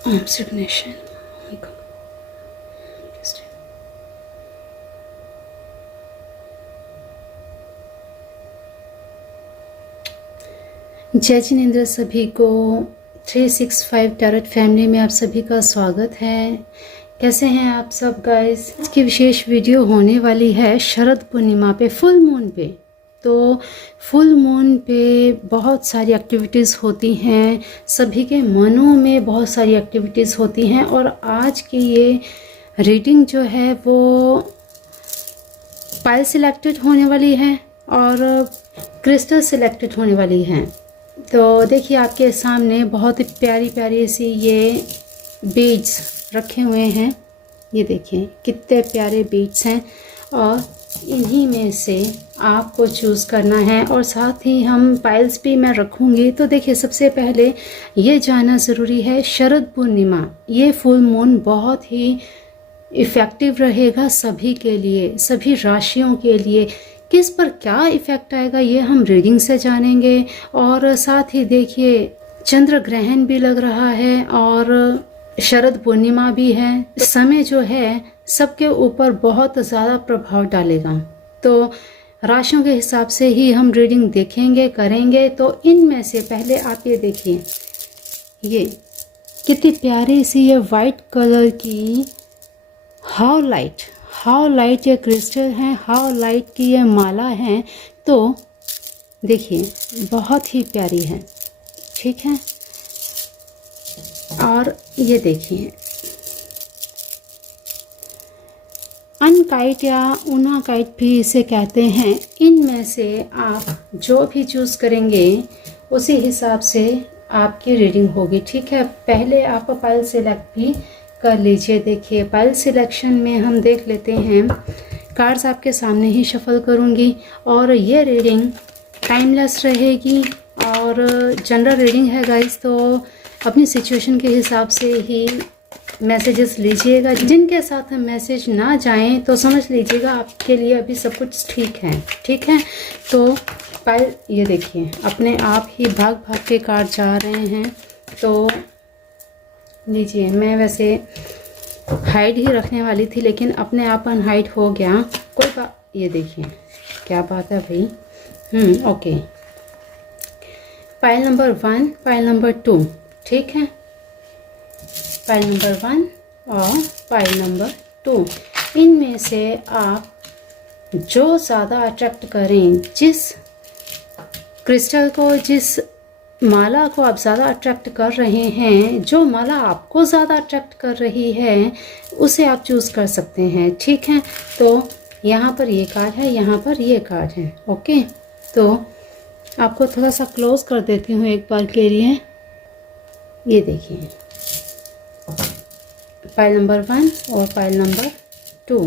ओम श्री गणेश। जय जिनेंद्र। सभी को 365 टैरोट फैमिली में आप सभी का स्वागत है। कैसे हैं आप सब गाइस? इसकी विशेष वीडियो होने वाली है शरद पूर्णिमा पे, फुल मून पे। तो फुल मून पे बहुत सारी एक्टिविटीज़ होती हैं, सभी के मनों में बहुत सारी एक्टिविटीज़ होती हैं। और आज की ये रीडिंग जो है वो पायल सिलेक्टेड होने वाली है और क्रिस्टल सिलेक्टेड होने वाली है। तो देखिए आपके सामने बहुत ही प्यारी प्यारी सी ये बीड्स रखे हुए हैं। ये देखिए कितने प्यारे बीड्स हैं और इन्हीं में से आपको चूज़ करना है। और साथ ही हम पायल्स भी मैं रखूँगी। तो देखिए सबसे पहले ये जानना ज़रूरी है, शरद पूर्णिमा ये फुल मून बहुत ही इफ़ेक्टिव रहेगा सभी के लिए, सभी राशियों के लिए। किस पर क्या इफ़ेक्ट आएगा ये हम रीडिंग से जानेंगे। और साथ ही देखिए चंद्र ग्रहण भी लग रहा है और शरद पूर्णिमा भी है। समय जो है सबके ऊपर बहुत ज़्यादा प्रभाव डालेगा। तो राशियों के हिसाब से ही हम रीडिंग देखेंगे, करेंगे। तो इनमें से पहले आप ये देखिए, ये कितनी प्यारी सी ये वाइट कलर की हाउ लाइट ये क्रिस्टल है, हाउ लाइट की ये माला है। तो देखिए बहुत ही प्यारी है, ठीक है। और ये देखिए अनकाइट या उनाकाइट भी इसे कहते हैं। इनमें से आप जो भी चूज़ करेंगे उसी हिसाब से आपकी रीडिंग होगी, ठीक है। पहले आप पायल सेलेक्ट भी कर लीजिए। देखिए पायल सिलेक्शन में हम देख लेते हैं, कार्ड्स आपके सामने ही शफल करूंगी और ये रीडिंग टाइमलेस रहेगी और जनरल रीडिंग है गाइस। तो अपनी सिचुएशन के हिसाब से ही मैसेजेस लीजिएगा। जिनके साथ मैसेज ना जाएं तो समझ लीजिएगा आपके लिए अभी सब कुछ ठीक है, ठीक है। तो पायल ये देखिए अपने आप ही भाग भाग के कार्ड जा रहे हैं। तो लीजिए, मैं वैसे हाइड ही रखने वाली थी लेकिन अपने आप अनहाइड हो गया, कोई बात। ये देखिए क्या बात है भाई। Okay, pile number 1, pile number 2, ठीक है। पायल नंबर 1 और पायल नंबर 2, इनमें से आप जो ज़्यादा अट्रैक्ट करें, जिस क्रिस्टल को, जिस माला को आप ज़्यादा अट्रैक्ट कर रहे हैं, जो माला आपको ज़्यादा अट्रैक्ट कर रही है उसे आप चूज़ कर सकते हैं, ठीक है। तो यहाँ पर ये कार्ड है, यहाँ पर ये कार्ड है, ओके। तो आपको थोड़ा सा क्लोज कर देती हूँ एक बार के लिए। ये देखिए पायल नंबर 1 और पायल नंबर 2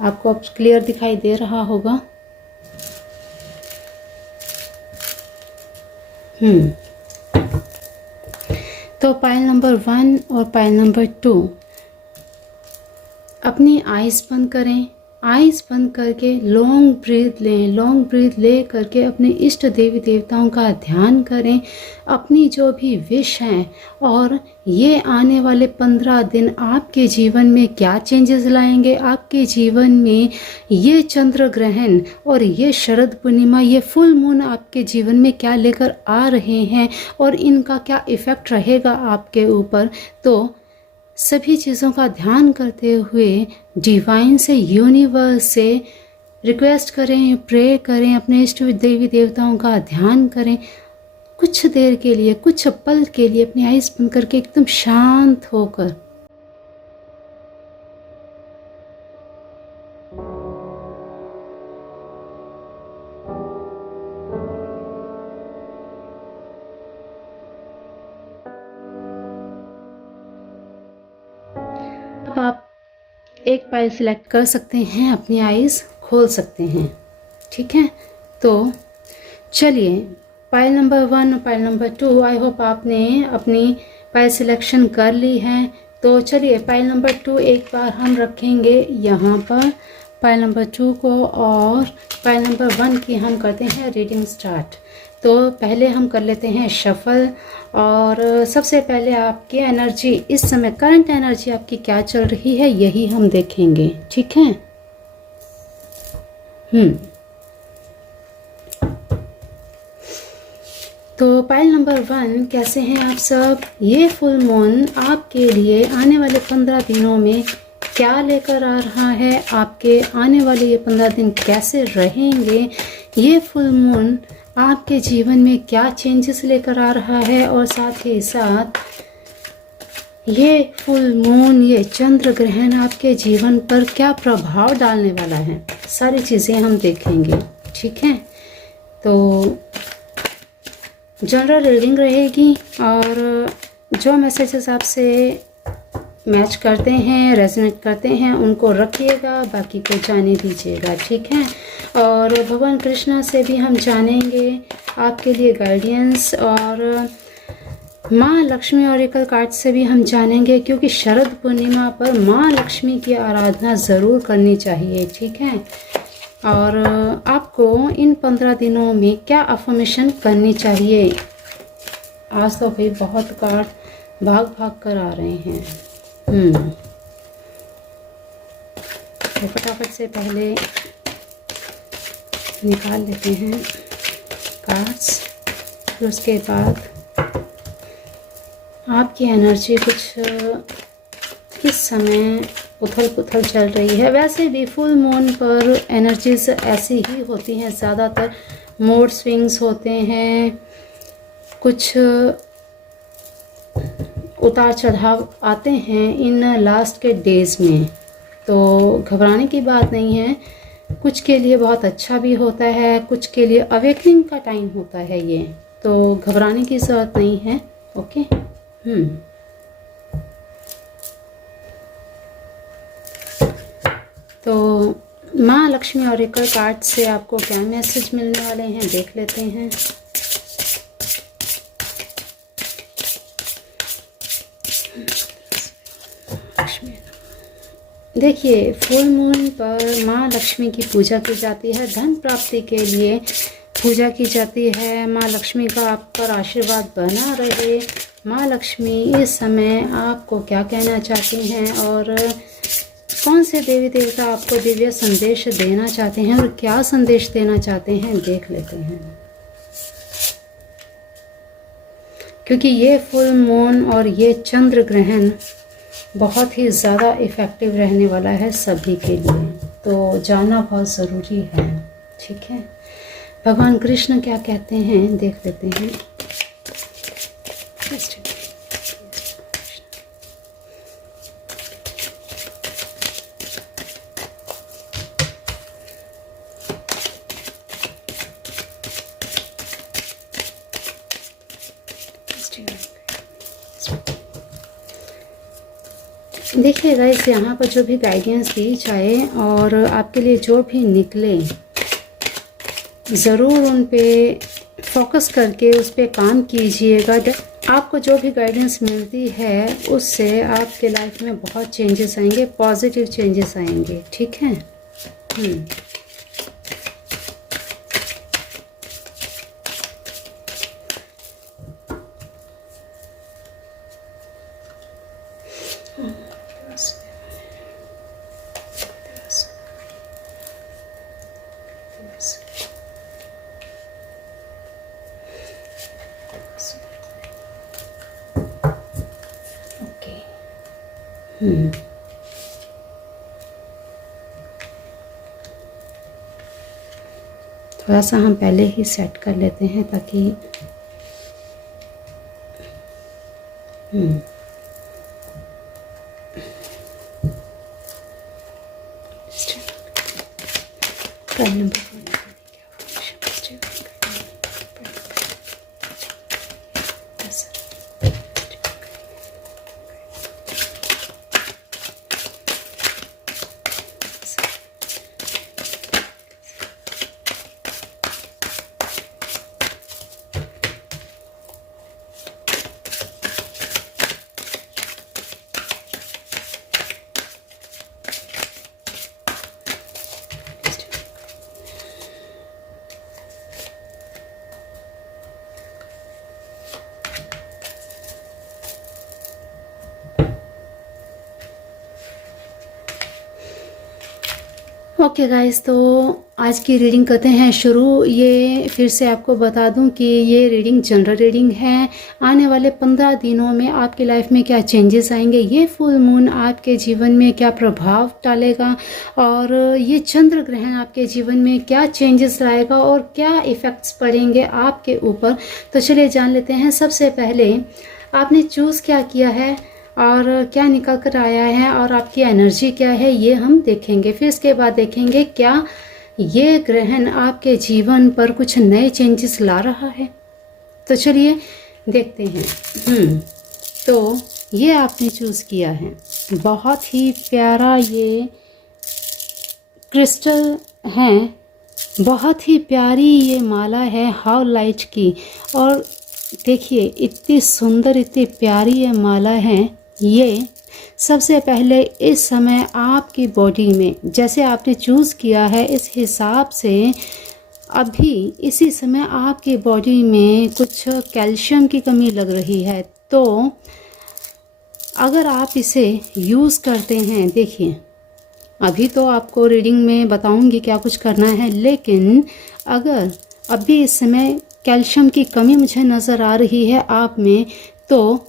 आपको अब क्लियर दिखाई दे रहा होगा। तो पायल नंबर 1 और पायल नंबर 2, अपनी आइज़ बंद करें। आइज़ बंद करके लॉन्ग ब्रीथ लें। लॉन्ग ब्रीथ ले करके अपने इष्ट देवी देवताओं का ध्यान करें, अपनी जो भी विश हैं और ये आने वाले 15 दिन आपके जीवन में क्या चेंजेस लाएंगे, आपके जीवन में ये चंद्र ग्रहण और ये शरद पूर्णिमा, ये फुल मून आपके जीवन में क्या लेकर आ रहे हैं और इनका क्या इफ़ेक्ट रहेगा आपके ऊपर। तो सभी चीज़ों का ध्यान करते हुए डिवाइन से, यूनिवर्स से रिक्वेस्ट करें, प्रे करें, अपने इष्ट देवी देवताओं का ध्यान करें। कुछ देर के लिए, कुछ पल के लिए अपनी आइज़ बंद करके एकदम शांत होकर अब आप एक पायल सिलेक्ट कर सकते हैं, अपनी आइज़ खोल सकते हैं, ठीक है। तो चलिए पायल नंबर 1 और पायल नंबर 2, आई होप आपने अपनी पायल सिलेक्शन कर ली है। तो चलिए पायल नंबर 2 एक बार हम रखेंगे यहाँ पर, पायल नंबर 2 को, और पायल नंबर 1 की हम करते हैं रीडिंग स्टार्ट। तो पहले हम कर लेते हैं शफल। और सबसे पहले आपकी एनर्जी इस समय, करंट एनर्जी आपकी क्या चल रही है, यही हम देखेंगे। ठीक है। तो पाइल नंबर 1, कैसे हैं आप सब। ये फुल मून आपके लिए आने वाले 15 दिनों में क्या लेकर आ रहा है, आपके आने वाले ये 15 दिन कैसे रहेंगे, ये फुल मून आपके जीवन में क्या चेंजेस लेकर आ रहा है, और साथ ही साथ ये फुल मून, ये चंद्र ग्रहण आपके जीवन पर क्या प्रभाव डालने वाला है, सारी चीज़ें हम देखेंगे। ठीक है। तो जनरल रीडिंग रहेगी, और जो मैसेजेस आपसे मैच करते हैं, रेजोनेट करते हैं, उनको रखिएगा, बाकी को जाने दीजिएगा। ठीक है। और भगवान कृष्णा से भी हम जानेंगे आपके लिए गाइडेंस, और माँ लक्ष्मी ऑरेकल कार्ड से भी हम जानेंगे, क्योंकि शरद पूर्णिमा पर माँ लक्ष्मी की आराधना ज़रूर करनी चाहिए। ठीक है। और आपको इन 15 दिनों में क्या अफर्मेशन करनी चाहिए। आज तो भाई बहुत कार्ड भाग भाग कर आ रहे हैं। तो फटाफट से पहले निकाल लेते हैं कार्ड्स, फिर उसके बाद आपकी एनर्जी कुछ इस समय उथल पुथल चल रही है। वैसे भी फुल मून पर एनर्जीज ऐसी ही होती हैं, ज़्यादातर मूड स्विंग्स होते हैं, कुछ उतार चढ़ाव आते हैं इन लास्ट के डेज़ में। तो घबराने की बात नहीं है, कुछ के लिए बहुत अच्छा भी होता है, कुछ के लिए अवेकनिंग का टाइम होता है ये, तो घबराने की ज़रूरत नहीं है। ओके। तो माँ लक्ष्मी ऑरेकल कार्ड से आपको क्या मैसेज मिलने वाले हैं, देख लेते हैं। देखिए, फुल मून पर माँ लक्ष्मी की पूजा की जाती है, धन प्राप्ति के लिए पूजा की जाती है। माँ लक्ष्मी का आप पर आशीर्वाद बना रहे। माँ लक्ष्मी इस समय आपको क्या कहना चाहती हैं, और कौन से देवी देवता आपको दिव्य संदेश देना चाहते हैं, और क्या संदेश देना चाहते हैं, देख लेते हैं। क्योंकि ये फुल मून और ये चंद्र ग्रहण बहुत ही ज़्यादा इफ़ेक्टिव रहने वाला है सभी के लिए, तो जानना बहुत ज़रूरी है। ठीक है। भगवान कृष्ण क्या कहते हैं, देख लेते हैं। देखिए गाइस, यहाँ पर जो भी गाइडेंस दी जाए और आपके लिए जो भी निकले, ज़रूर उन पे फोकस करके उस पर काम कीजिएगा। आपको जो भी गाइडेंस मिलती है उससे आपके लाइफ में बहुत चेंजेस आएंगे, पॉजिटिव चेंजेस आएंगे। ठीक है। थोड़ा सा हम पहले ही सेट कर लेते हैं ताकि नंबर ओके गाइस, तो आज की रीडिंग करते हैं शुरू। ये फिर से आपको बता दूं कि ये रीडिंग जनरल रीडिंग है। आने वाले 15 दिनों में आपकी लाइफ में क्या चेंजेस आएंगे, ये फुल मून आपके जीवन में क्या प्रभाव डालेगा, और ये चंद्र ग्रहण आपके जीवन में क्या चेंजेस लाएगा और क्या इफ़ेक्ट्स पड़ेंगे आपके ऊपर। तो चलिए जान लेते हैं। सबसे पहले आपने चूज़ क्या किया है और क्या निकल कर आया है और आपकी एनर्जी क्या है, ये हम देखेंगे। फिर इसके बाद देखेंगे क्या ये ग्रहण आपके जीवन पर कुछ नए चेंजेस ला रहा है। तो चलिए देखते हैं। तो ये आपने चूज़ किया है, बहुत ही प्यारा ये क्रिस्टल है, बहुत ही प्यारी ये माला है हाउ लाइट की। और देखिए इतनी सुंदर, इतनी प्यारी ये माला है। ये सबसे पहले इस समय आपकी बॉडी में जैसे आपने चूज़ किया है, इस हिसाब से अभी इसी समय आपकी बॉडी में कुछ कैल्शियम की कमी लग रही है। तो अगर आप इसे यूज़ करते हैं, देखिए अभी तो आपको रीडिंग में बताऊंगी क्या कुछ करना है, लेकिन अगर अभी इस समय कैल्शियम की कमी मुझे नज़र आ रही है आप में, तो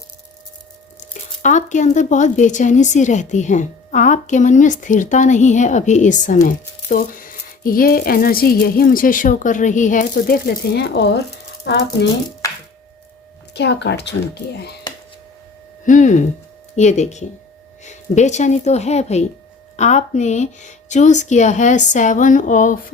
आपके अंदर बहुत बेचैनी सी रहती है, आपके मन में स्थिरता नहीं है अभी इस समय। तो ये एनर्जी यही मुझे शो कर रही है। तो देख लेते हैं और आपने क्या कार्ड चुन किया है। ये देखिए बेचैनी तो है भाई। आपने चूज़ किया है 7 ऑफ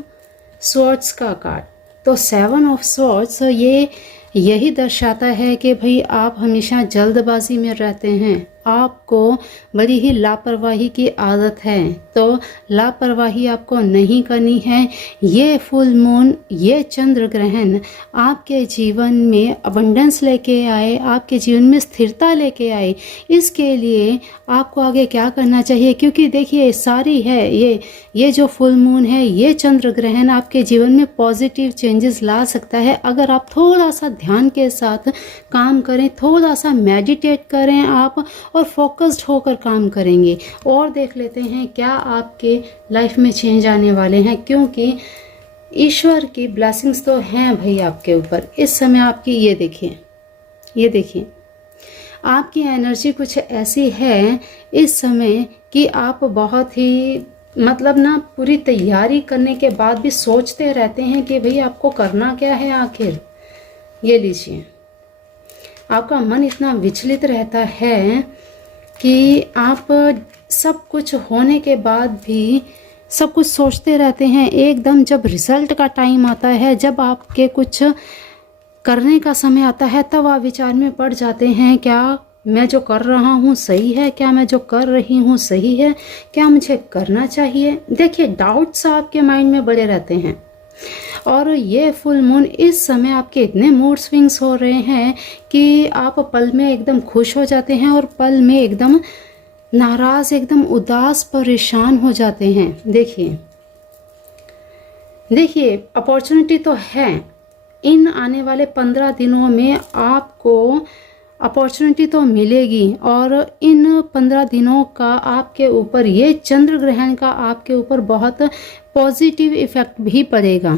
स्वॉर्ड्स का कार्ड। तो 7 ऑफ स्वॉर्ड्स ये यही दर्शाता है कि भाई आप हमेशा जल्दबाजी में रहते हैं, आपको बड़ी ही लापरवाही की आदत है। तो लापरवाही आपको नहीं करनी है। ये फुल मून, ये चंद्र ग्रहण आपके जीवन में अबंडेंस लेके आए, आपके जीवन में स्थिरता लेके आए। इसके लिए आपको आगे क्या करना चाहिए, क्योंकि देखिए सारी है ये जो फुल मून है, ये चंद्र ग्रहण आपके जीवन में पॉजिटिव चेंजेस ला सकता है अगर आप थोड़ा सा ध्यान के साथ काम करें, थोड़ा सा मेडिटेट करें आप और फोकस्ड होकर काम करेंगे। और देख लेते हैं क्या आपके लाइफ में चेंज आने वाले हैं, क्योंकि ईश्वर की ब्लेसिंग्स तो हैं भाई आपके ऊपर इस समय। आपकी ये देखिए आपकी एनर्जी कुछ ऐसी है इस समय कि आप बहुत ही मतलब ना पूरी तैयारी करने के बाद भी सोचते रहते हैं कि भाई आपको करना क्या है आखिर। ये लीजिए, आपका मन इतना विचलित रहता है कि आप सब कुछ होने के बाद भी सब कुछ सोचते रहते हैं। एकदम जब रिजल्ट का टाइम आता है, जब आपके कुछ करने का समय आता है, तब आप विचार में पड़ जाते हैं, क्या मैं जो कर रहा हूँ सही है, क्या मैं जो कर रही हूँ सही है, क्या मुझे करना चाहिए। देखिए डाउट्स आपके माइंड में बड़े रहते हैं। और ये फुल मून इस समय आपके इतने मूड स्विंग्स हो रहे हैं कि आप पल में एकदम खुश हो जाते हैं और पल में एकदम नाराज, एकदम उदास, परेशान हो जाते हैं। देखिए अपॉर्चुनिटी तो है, इन आने वाले 15 दिनों में आपको अपॉर्चुनिटी तो मिलेगी। और इन 15 दिनों का आपके ऊपर, ये चंद्र ग्रहण का आपके ऊपर बहुत पॉजिटिव इफ़ेक्ट भी पड़ेगा,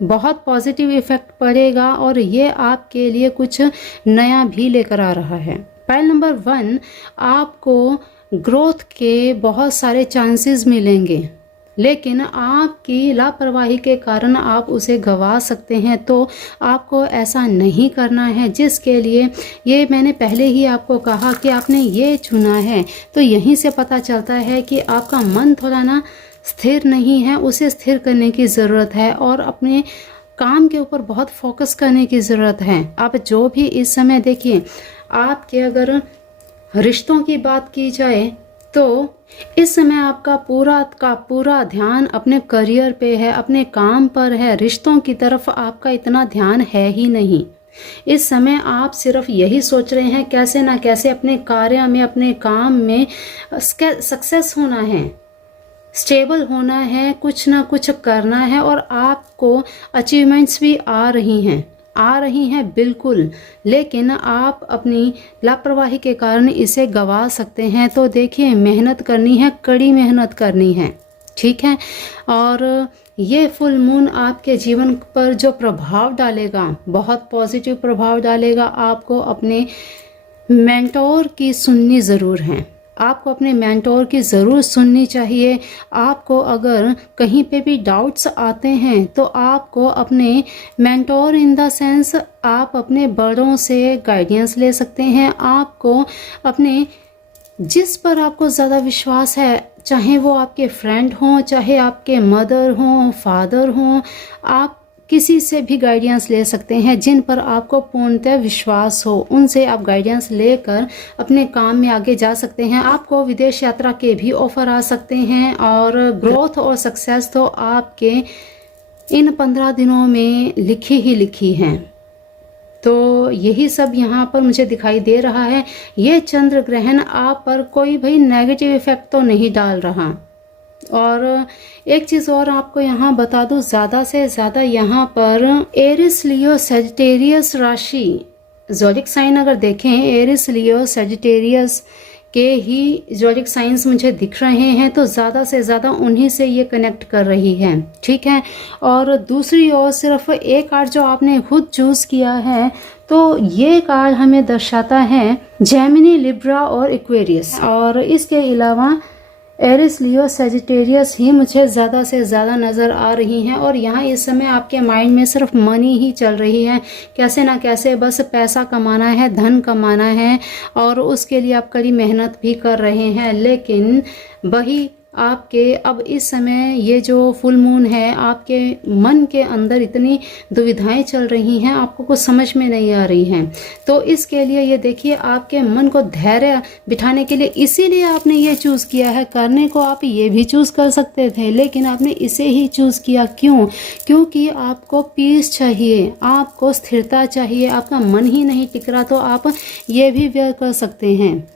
बहुत पॉजिटिव इफ़ेक्ट पड़ेगा। और ये आपके लिए कुछ नया भी लेकर आ रहा है। पॉइंट नंबर 1, आपको ग्रोथ के बहुत सारे चांसेस मिलेंगे, लेकिन आपकी लापरवाही के कारण आप उसे गंवा सकते हैं। तो आपको ऐसा नहीं करना है, जिसके लिए ये मैंने पहले ही आपको कहा कि आपने ये चुना है। तो यहीं से पता चलता है कि आपका मन थोड़ा ना स्थिर नहीं है, उसे स्थिर करने की ज़रूरत है और अपने काम के ऊपर बहुत फोकस करने की ज़रूरत है। आप जो भी इस समय देखिए, आपके अगर रिश्तों की बात की जाए तो इस समय आपका पूरा का पूरा ध्यान अपने करियर पे है, अपने काम पर है। रिश्तों की तरफ आपका इतना ध्यान है ही नहीं। इस समय आप सिर्फ यही सोच रहे हैं कैसे ना कैसे अपने कार्य में, अपने काम में सक्सेस होना है, स्टेबल होना है, कुछ ना कुछ करना है। और आपको अचीवमेंट्स भी आ रही हैं बिल्कुल, लेकिन आप अपनी लापरवाही के कारण इसे गंवा सकते हैं। तो देखिए मेहनत करनी है, कड़ी मेहनत करनी है। ठीक है। और ये फुल मून आपके जीवन पर जो प्रभाव डालेगा, बहुत पॉजिटिव प्रभाव डालेगा। आपको अपने मेंटोर की सुननी ज़रूर है, आपको अपने मेंटोर की ज़रूर सुननी चाहिए। आपको अगर कहीं पे भी डाउट्स आते हैं तो आपको अपने मेंटोर इन द सेंस आप अपने बड़ों से गाइडेंस ले सकते हैं। आपको अपने जिस पर आपको ज़्यादा विश्वास है, चाहे वो आपके फ्रेंड हों, चाहे आपके मदर हों, फादर हों, आप किसी से भी गाइडेंस ले सकते हैं जिन पर आपको पूर्णतः विश्वास हो। उनसे आप गाइडेंस लेकर अपने काम में आगे जा सकते हैं। आपको विदेश यात्रा के भी ऑफर आ सकते हैं और ग्रोथ और सक्सेस तो आपके इन 15 दिनों में लिखी ही लिखी हैं। तो यही सब यहाँ पर मुझे दिखाई दे रहा है। ये चंद्र ग्रहण आप पर कोई भाई नेगेटिव इफेक्ट तो नहीं डाल रहा। और एक चीज़ और आपको यहाँ बता दूँ, ज़्यादा से ज़्यादा यहाँ पर एरिस लियो सेजिटेरियस राशि ज़ोडिक साइन अगर देखें, एरिस लियो सेजिटेरियस के ही ज़ोडिक साइंस मुझे दिख रहे हैं, तो ज़्यादा से ज़्यादा उन्हीं से ये कनेक्ट कर रही है। ठीक है। और दूसरी ओर सिर्फ एक कार्ड जो आपने खुद चूज़ किया है, तो ये कार्ड हमें दर्शाता है जेमिनी, लिब्रा और एक्वेरियस। और इसके अलावा एरिस लियो सेजिटेरियस ही मुझे ज़्यादा से ज़्यादा नज़र आ रही हैं। और यहाँ इस समय आपके माइंड में सिर्फ मनी ही चल रही है, कैसे ना कैसे बस पैसा कमाना है, धन कमाना है, और उसके लिए आप कड़ी मेहनत भी कर रहे हैं। लेकिन वही आपके अब इस समय ये जो फुल मून है, आपके मन के अंदर इतनी दुविधाएं चल रही हैं, आपको कुछ समझ में नहीं आ रही हैं। तो इसके लिए ये देखिए, आपके मन को धैर्य बिठाने के लिए इसीलिए आपने ये चूज़ किया है। करने को आप ये भी चूज़ कर सकते थे, लेकिन आपने इसे ही चूज़ किया। क्यों? क्योंकि आपको पीस चाहिए, आपको स्थिरता चाहिए, आपका मन ही नहीं टिक रहा। तो आप ये भी वेयर कर सकते हैं,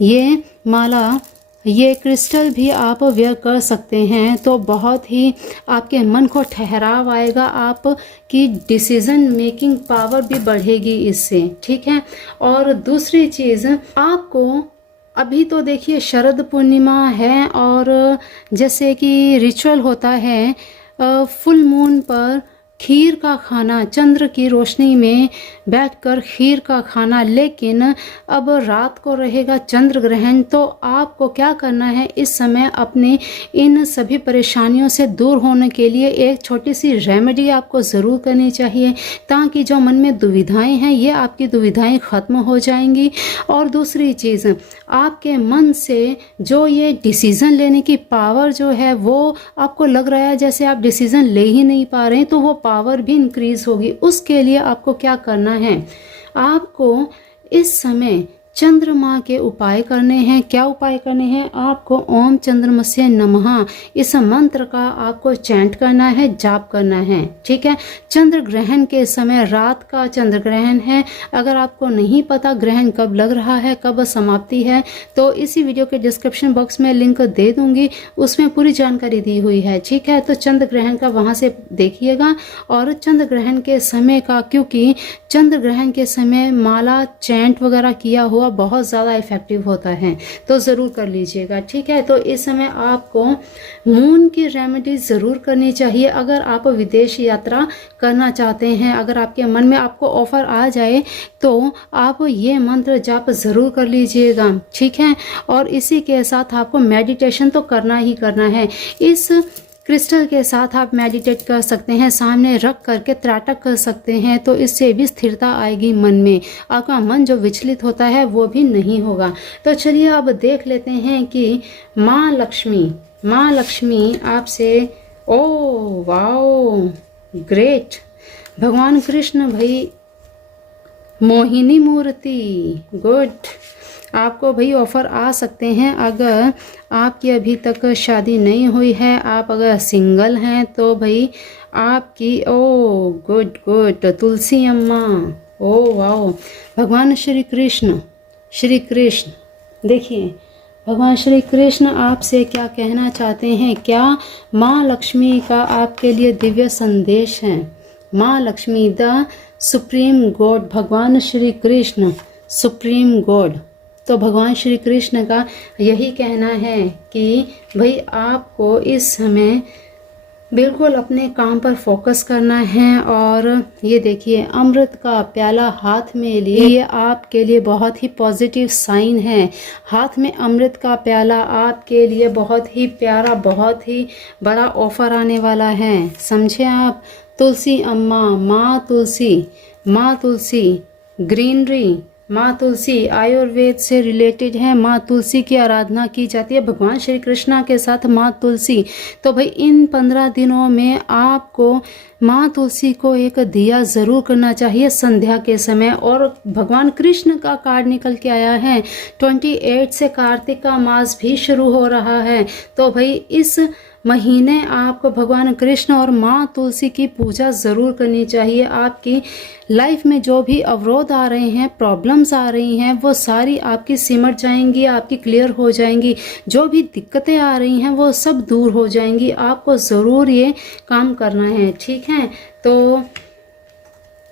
ये माला, ये क्रिस्टल भी आप वेयर कर सकते हैं। तो बहुत ही आपके मन को ठहराव आएगा, आपकी डिसीजन मेकिंग पावर भी बढ़ेगी इससे। ठीक है। और दूसरी चीज़, आपको अभी तो देखिए शरद पूर्णिमा है, और जैसे कि रिचुअल होता है फुल मून पर खीर का खाना, चंद्र की रोशनी में बैठकर खीर का खाना। लेकिन अब रात को रहेगा चंद्र ग्रहण, तो आपको क्या करना है इस समय, अपने इन सभी परेशानियों से दूर होने के लिए एक छोटी सी रेमेडी आपको ज़रूर करनी चाहिए, ताकि जो मन में दुविधाएं हैं ये आपकी दुविधाएं ख़त्म हो जाएंगी। और दूसरी चीज़, आपके मन से जो ये डिसीज़न लेने की पावर जो है, वो आपको लग रहा है जैसे आप डिसीज़न ले ही नहीं पा रहे हैं, तो वो पावर भी इंक्रीज होगी। उसके लिए आपको क्या करना है, आपको इस समय चंद्रमा के उपाय करने हैं। क्या उपाय करने हैं? आपको ओम चंद्रमस्य नमः इस मंत्र का आपको चैंट करना है, जाप करना है। ठीक है। चंद्र ग्रहण के समय, रात का चंद्र ग्रहण है। अगर आपको नहीं पता ग्रहण कब लग रहा है, कब समाप्ति है, तो इसी वीडियो के डिस्क्रिप्शन बॉक्स में लिंक दे दूंगी, उसमें पूरी जानकारी दी हुई है। ठीक है। तो चंद्र ग्रहण का वहां से देखिएगा। और चंद्र ग्रहण के समय का, क्योंकि चंद्र ग्रहण के समय माला चैंट वगैरह किया हुआ बहुत ज़्यादा इफेक्टिव होता है, तो ज़रूर कर लीजिएगा। ठीक है। तो इस समय आपको मून की रेमेडी ज़रूर करनी चाहिए। अगर आप विदेश यात्रा करना चाहते हैं, अगर आपके मन में आपको ऑफर आ जाए, तो आप ये मंत्र जाप ज़रूर कर लीजिएगा। ठीक है। और इसी के साथ आपको मेडिटेशन तो करना ही करना है। इस क्रिस्टल के साथ आप मेडिटेट कर सकते हैं, सामने रख करके त्राटक कर सकते हैं, तो इससे भी स्थिरता आएगी मन में। आपका मन जो विचलित होता है वो भी नहीं होगा। तो चलिए अब देख लेते हैं कि माँ लक्ष्मी आपसे, ओ वाओ ग्रेट, भगवान कृष्ण भाई मोहिनी मूर्ति, गुड, आपको भाई ऑफ़र आ सकते हैं। अगर आपकी अभी तक शादी नहीं हुई है, आप अगर सिंगल हैं, तो भाई आपकी, ओ गुड, तुलसी अम्मा, ओ वाओ, भगवान श्री कृष्ण देखिए, भगवान श्री कृष्ण आपसे क्या कहना चाहते हैं। क्या माँ लक्ष्मी का आपके लिए दिव्य संदेश है। माँ लक्ष्मी द सुप्रीम गॉड, भगवान श्री कृष्ण सुप्रीम गॉड, तो भगवान श्री कृष्ण का यही कहना है कि भाई आपको इस समय बिल्कुल अपने काम पर फोकस करना है। और ये देखिए अमृत का प्याला हाथ में लिए, ये आपके लिए बहुत ही पॉजिटिव साइन है। हाथ में अमृत का प्याला आपके लिए बहुत ही प्यारा, बहुत ही बड़ा ऑफर आने वाला है, समझे आप। तुलसी अम्मा, माँ तुलसी ग्रीनरी, माँ तुलसी आयुर्वेद से रिलेटेड है। माँ तुलसी की आराधना की जाती है भगवान श्री कृष्णा के साथ माँ तुलसी। तो भाई इन 15 दिनों में आपको माँ तुलसी को एक दिया ज़रूर करना चाहिए संध्या के समय। और भगवान कृष्ण का कार्ड निकल के आया है, 28 से कार्तिक का मास भी शुरू हो रहा है। तो भाई इस महीने आपको भगवान कृष्ण और माँ तुलसी की पूजा ज़रूर करनी चाहिए। आपकी लाइफ में जो भी अवरोध आ रहे हैं, प्रॉब्लम्स आ रही हैं, वो सारी आपकी सिमट जाएंगी, आपकी क्लियर हो जाएंगी। जो भी दिक्कतें आ रही हैं वो सब दूर हो जाएंगी। आपको ज़रूर ये काम करना है, ठीक है। तो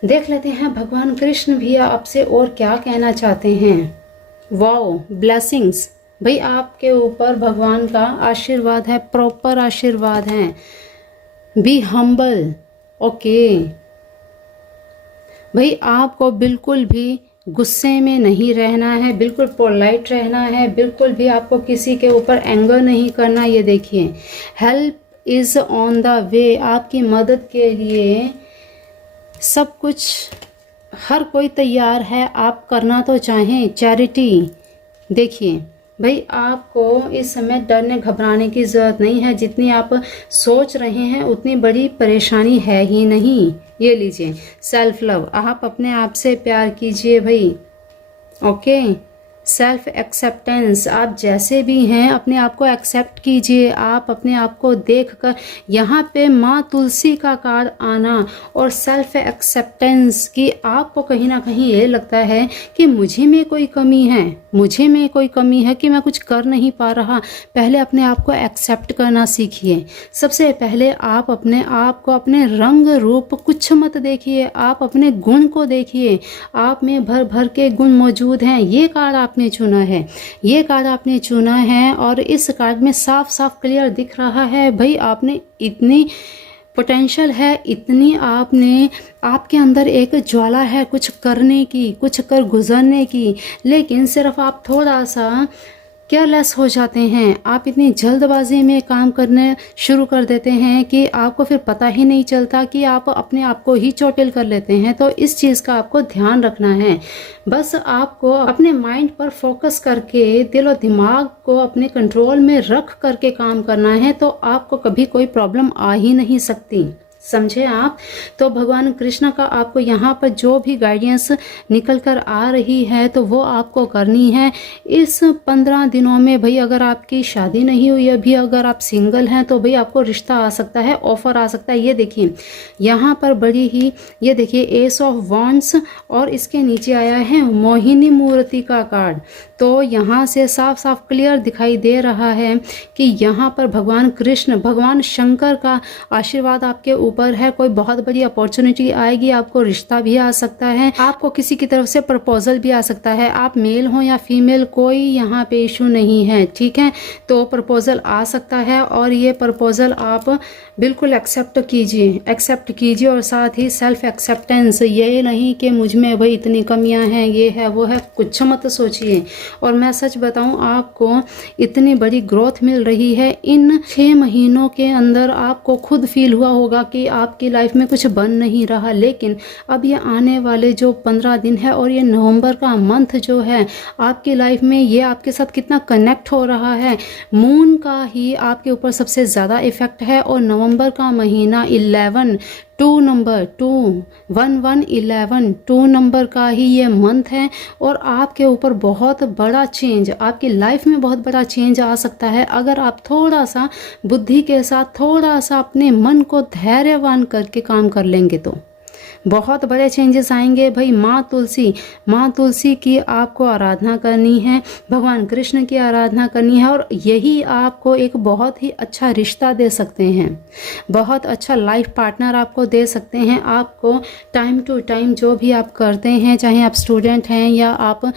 देख लेते हैं भगवान कृष्ण भी आपसे और क्या कहना चाहते हैं। वाओ, ब्लेसिंग्स भाई आपके ऊपर भगवान का आशीर्वाद है, प्रॉपर आशीर्वाद है। बी हम्बल, ओके भाई आपको बिल्कुल भी गुस्से में नहीं रहना है, बिल्कुल पोलाइट रहना है, बिल्कुल भी आपको किसी के ऊपर एंगर नहीं करना। ये देखिए help is on the way, आपकी मदद के लिए सब कुछ हर कोई तैयार है, आप करना तो चाहें। चैरिटी, देखिए भाई आपको इस समय डरने घबराने की ज़रूरत नहीं है। जितनी आप सोच रहे हैं उतनी बड़ी परेशानी है ही नहीं। ये लीजिए सेल्फ लव, आप अपने आप से प्यार कीजिए भाई, ओके। सेल्फ एक्सेप्टेंस, आप जैसे भी हैं अपने आप को एक्सेप्ट कीजिए। आप अपने आप को देखकर, यहाँ पे माँ तुलसी का कार्ड आना और सेल्फ एक्सेप्टेंस की आपको कहीं ना कहीं ये लगता है कि मुझे में कोई कमी है, मुझे में कोई कमी है कि मैं कुछ कर नहीं पा रहा। पहले अपने आप को एक्सेप्ट करना सीखिए। सबसे पहले आप अपने आप को, अपने रंग रूप कुछ मत देखिए, आप अपने गुण को देखिए। आप में भर भर के गुण मौजूद हैं। ये कार्ड आपने चुना है, ये कार्ड आपने चुना है और इस कार्ड में साफ साफ क्लियर दिख रहा है भाई आपने इतनी पोटेंशियल है, इतनी आपके अंदर एक ज्वाला है कुछ करने की, कुछ कर गुजरने की, लेकिन सिर्फ आप थोड़ा सा केयरलेस हो जाते हैं। आप इतनी जल्दबाजी में काम करने शुरू कर देते हैं कि आपको फिर पता ही नहीं चलता कि आप अपने आप को ही चोटिल कर लेते हैं। तो इस चीज़ का आपको ध्यान रखना है। बस आपको अपने माइंड पर फोकस करके, दिल और दिमाग को अपने कंट्रोल में रख करके काम करना है, तो आपको कभी कोई प्रॉब्लम आ ही नहीं सकती, समझे आप। तो भगवान कृष्ण का आपको यहाँ पर जो भी गाइडेंस निकल कर आ रही है तो वो आपको करनी है इस 15 दिनों में। भाई अगर आपकी शादी नहीं हुई अभी, अगर आप सिंगल हैं तो भाई आपको रिश्ता आ सकता है, ऑफर आ सकता है। ये देखिए यहाँ पर बड़ी ही, ये देखिए एस ऑफ वॉन्ड्स और इसके नीचे आया है मोहिनी मूर्ति का कार्ड। तो यहाँ से साफ साफ क्लियर दिखाई दे रहा है कि यहाँ पर भगवान कृष्ण, भगवान शंकर का आशीर्वाद आपके ऊपर है। कोई बहुत बड़ी अपॉर्चुनिटी आएगी, आपको रिश्ता भी आ सकता है, आपको किसी की तरफ से प्रपोजल भी आ सकता है। आप मेल हो या फीमेल, कोई यहाँ पे इशू नहीं है, ठीक है। तो प्रपोजल आ सकता है और ये प्रपोजल आप बिल्कुल एक्सेप्ट कीजिए और साथ ही सेल्फ एक्सेप्टेंस, ये नहीं कि मुझ में वही इतनी कमियां हैं, ये है वो है, कुछ मत सोचिए। और मैं सच बताऊं, आपको इतनी बड़ी ग्रोथ मिल रही है इन 6 महीनों के अंदर। आपको खुद फील हुआ होगा कि आपकी लाइफ में कुछ बन नहीं रहा, लेकिन अब ये आने वाले जो 15 दिन है और ये नवंबर का मंथ जो है आपकी लाइफ में, ये आपके साथ कितना कनेक्ट हो रहा है। मून का ही आपके ऊपर सबसे ज़्यादा इफेक्ट है और नवंबर का महीना 11 2 नंबर 2 नंबर का ही ये मंथ है और आपके ऊपर बहुत बड़ा चेंज, आपकी लाइफ में बहुत बड़ा चेंज आ सकता है अगर आप थोड़ा सा बुद्धि के साथ, थोड़ा सा अपने मन को धैर्यवान करके काम कर लेंगे तो। बहुत बड़े चेंजेस आएंगे भाई। माँ तुलसी की आपको आराधना करनी है, भगवान कृष्ण की आराधना करनी है, और यही आपको एक बहुत ही अच्छा रिश्ता दे सकते हैं, बहुत अच्छा लाइफ पार्टनर आपको दे सकते हैं। आपको टाइम टू टाइम जो भी आप करते हैं, चाहे आप स्टूडेंट हैं या आप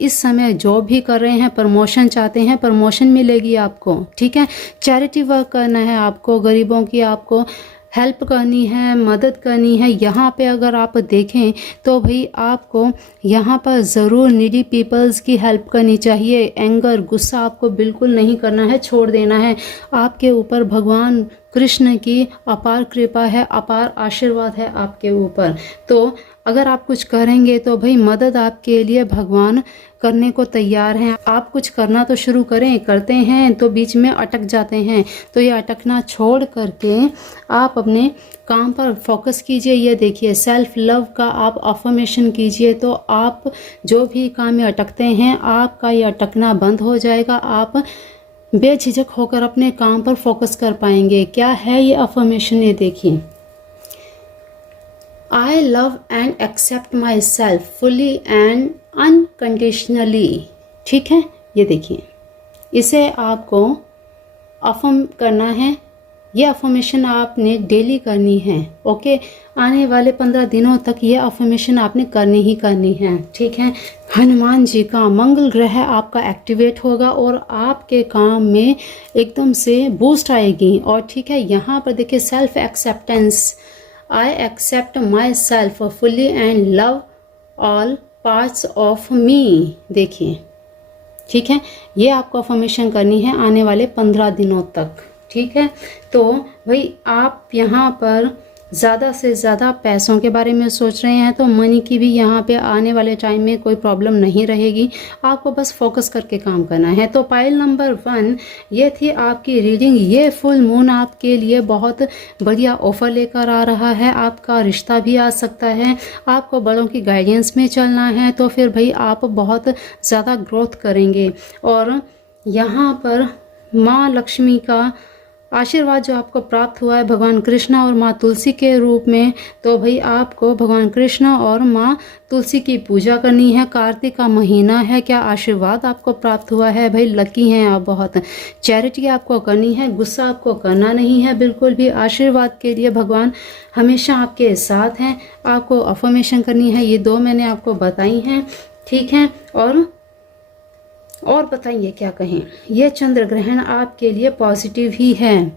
इस समय जॉब भी कर रहे हैं, प्रमोशन चाहते हैं, प्रमोशन मिलेगी आपको, ठीक है। चैरिटी वर्क करना है आपको, गरीबों की आपको हेल्प करनी है, मदद करनी है। यहाँ पे अगर आप देखें तो भाई आपको यहाँ पर ज़रूर नीडी पीपल्स की हेल्प करनी चाहिए। एंगर, गुस्सा आपको बिल्कुल नहीं करना है, छोड़ देना है। आपके ऊपर भगवान कृष्ण की अपार कृपा है, अपार आशीर्वाद है आपके ऊपर। तो अगर आप कुछ करेंगे तो भाई मदद आपके लिए भगवान करने को तैयार हैं। आप कुछ करना तो शुरू करें, करते हैं तो बीच में अटक जाते हैं, तो ये अटकना छोड़ करके आप अपने काम पर फोकस कीजिए। ये देखिए, सेल्फ लव का आप अफर्मेशन कीजिए, तो आप जो भी काम में अटकते हैं आपका ये अटकना बंद हो जाएगा। आप बेझिझक होकर अपने काम पर फोकस कर पाएंगे। क्या है ये अफर्मेशन, ये देखिए, I love and accept myself fully and unconditionally। ठीक है, ये देखिए, इसे आपको अफर्म करना है। ये अफर्मेशन आपने डेली करनी है, ओके। आने वाले 15 दिनों तक ये अफर्मेशन आपने करनी ही करनी है, ठीक है। हनुमान जी का मंगल ग्रह आपका एक्टिवेट होगा और आपके काम में एकदम से बूस्ट आएगी। और ठीक है, यहाँ पर देखिए, self acceptance, I accept myself fully and love all parts of me। देखिए, ठीक है, ये आपको अफर्मेशन करनी है आने वाले 15 दिनों तक, ठीक है। तो भाई आप यहाँ पर ज़्यादा से ज़्यादा पैसों के बारे में सोच रहे हैं तो मनी की भी यहाँ पे आने वाले टाइम में कोई प्रॉब्लम नहीं रहेगी। आपको बस फोकस करके काम करना है। तो पाइल नंबर 1 ये थी आपकी रीडिंग। ये फुल मून आपके लिए बहुत बढ़िया ऑफर लेकर आ रहा है। आपका रिश्ता भी आ सकता है। आपको बड़ों की गाइडेंस में चलना है तो फिर भाई आप बहुत ज़्यादा ग्रोथ करेंगे। और यहाँ पर माँ लक्ष्मी का आशीर्वाद जो आपको प्राप्त हुआ है भगवान कृष्ण और माँ तुलसी के रूप में, तो भाई आपको भगवान कृष्ण और माँ तुलसी की पूजा करनी है। कार्तिक का महीना है, क्या आशीर्वाद आपको प्राप्त हुआ है भाई, लकी हैं आप बहुत। चैरिटी आपको करनी है, गुस्सा आपको करना नहीं है बिल्कुल भी। आशीर्वाद के लिए भगवान हमेशा आपके साथ हैं। आपको अफर्मेशन करनी है, ये 2 मैंने आपको बताई हैं, ठीक है। और बताइए क्या कहें। ये चंद्र ग्रहण आपके लिए पॉजिटिव ही है,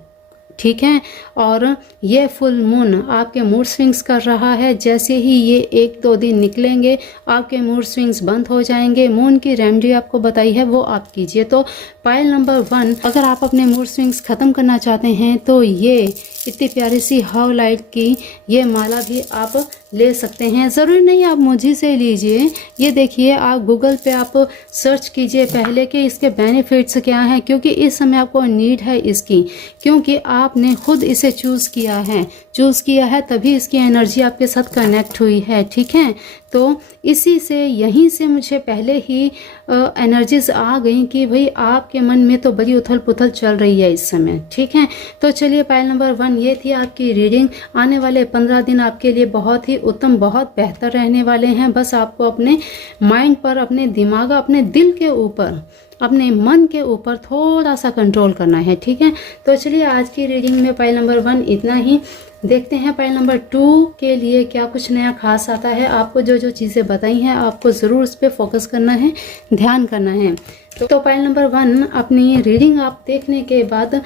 ठीक है। और ये फुल मून आपके मूड स्विंग्स कर रहा है। जैसे ही ये 1-2 दिन निकलेंगे आपके मूड स्विंग्स बंद हो जाएंगे। मून की रेमेडी आपको बताई है वो आप कीजिए। तो पाइल नंबर 1, अगर आप अपने मूड स्विंग्स ख़त्म करना चाहते हैं तो ये इतनी प्यारी सी हाउ लाइट की ये माला भी आप ले सकते हैं। ज़रूरी नहीं आप मुझे से लीजिए। ये देखिए, आप गूगल पे आप सर्च कीजिए पहले कि इसके बेनिफिट्स क्या हैं, क्योंकि इस समय आपको नीड है इसकी, क्योंकि आपने खुद इसे चूज़ किया है तभी इसकी एनर्जी आपके साथ कनेक्ट हुई है, ठीक है। तो इसी से, यहीं से मुझे पहले ही एनर्जीज आ गई कि भाई आपके मन में तो बड़ी उथल पुथल चल रही है इस समय, ठीक है। तो चलिए, पाइल नंबर 1 ये थी आपकी रीडिंग। आने वाले 15 दिन आपके लिए बहुत ही उत्तम, बहुत बेहतर रहने वाले हैं। बस आपको अपने माइंड पर, अपने दिमाग, अपने दिल के ऊपर, अपने मन के ऊपर थोड़ा सा कंट्रोल करना है, ठीक है। तो चलिए, आज की रीडिंग में पाइल नंबर 1 इतना ही। देखते हैं पाइल नंबर 2 के लिए क्या कुछ नया खास आता है। आपको जो जो चीज़ें बताई हैं आपको ज़रूर उस पर फोकस करना है, ध्यान करना है। तो पाइल नंबर 1 अपनी रीडिंग आप देखने के बाद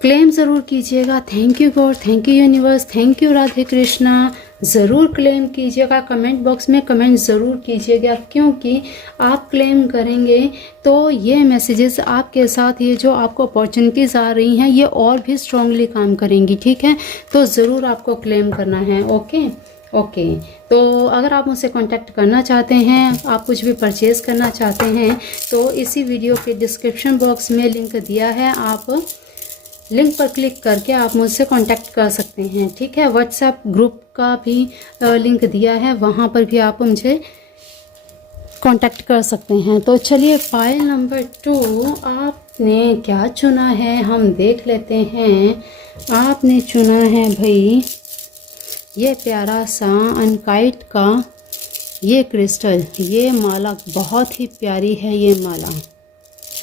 क्लेम ज़रूर कीजिएगा। Thank you God, thank you universe, thank you Radhe Krishna. ज़रूर क्लेम कीजिएगा, कमेंट बॉक्स में कमेंट ज़रूर कीजिएगा, क्योंकि आप क्लेम करेंगे तो ये मैसेजेस आपके साथ, ये जो आपको अपॉर्चुनिटीज़ आ रही हैं ये और भी स्ट्रांगली काम करेंगी, ठीक है। तो ज़रूर आपको क्लेम करना है, ओके। तो अगर आप मुझसे कांटेक्ट करना चाहते हैं, आप कुछ भी परचेज़ करना चाहते हैं, तो इसी वीडियो के डिस्क्रिप्शन बॉक्स में लिंक दिया है, आप लिंक पर क्लिक करके आप मुझसे कांटेक्ट कर सकते हैं, ठीक है। व्हाट्सएप ग्रुप का भी लिंक दिया है, वहाँ पर भी आप मुझे कांटेक्ट कर सकते हैं। तो चलिए, फाइल नंबर 2 आपने क्या चुना है हम देख लेते हैं। आपने चुना है भाई ये प्यारा सा अनकाइट का ये क्रिस्टल, ये माला बहुत ही प्यारी है। ये माला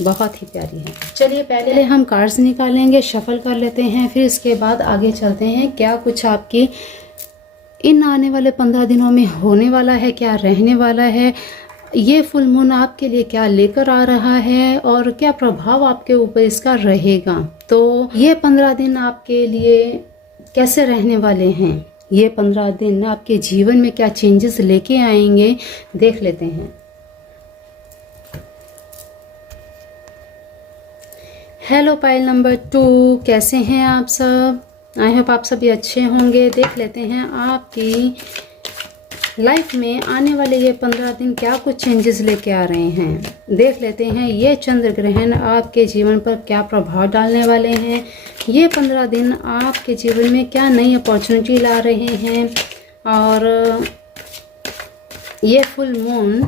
बहुत ही प्यारी है। चलिए पहले हम कार्ड्स निकालेंगे, शफल कर लेते हैं, फिर इसके बाद आगे चलते हैं क्या कुछ आपकी इन आने वाले 15 दिनों में होने वाला है, क्या रहने वाला है, ये फुल मून आपके लिए क्या लेकर आ रहा है और क्या प्रभाव आपके ऊपर इसका रहेगा। तो ये 15 दिन आपके लिए कैसे रहने वाले हैं, ये 15 दिन आपके जीवन में क्या चेंजेस लेके आएंगे, देख लेते हैं। हेलो पाइल नंबर 2, कैसे हैं आप सब? आई होप आप सभी अच्छे होंगे। देख लेते हैं आपकी लाइफ में आने वाले ये 15 दिन क्या कुछ चेंजेस लेके आ रहे हैं। देख लेते हैं ये चंद्र ग्रहण आपके जीवन पर क्या प्रभाव डालने वाले हैं, ये 15 दिन आपके जीवन में क्या नई अपॉर्चुनिटी ला रहे हैं, और ये फुल मून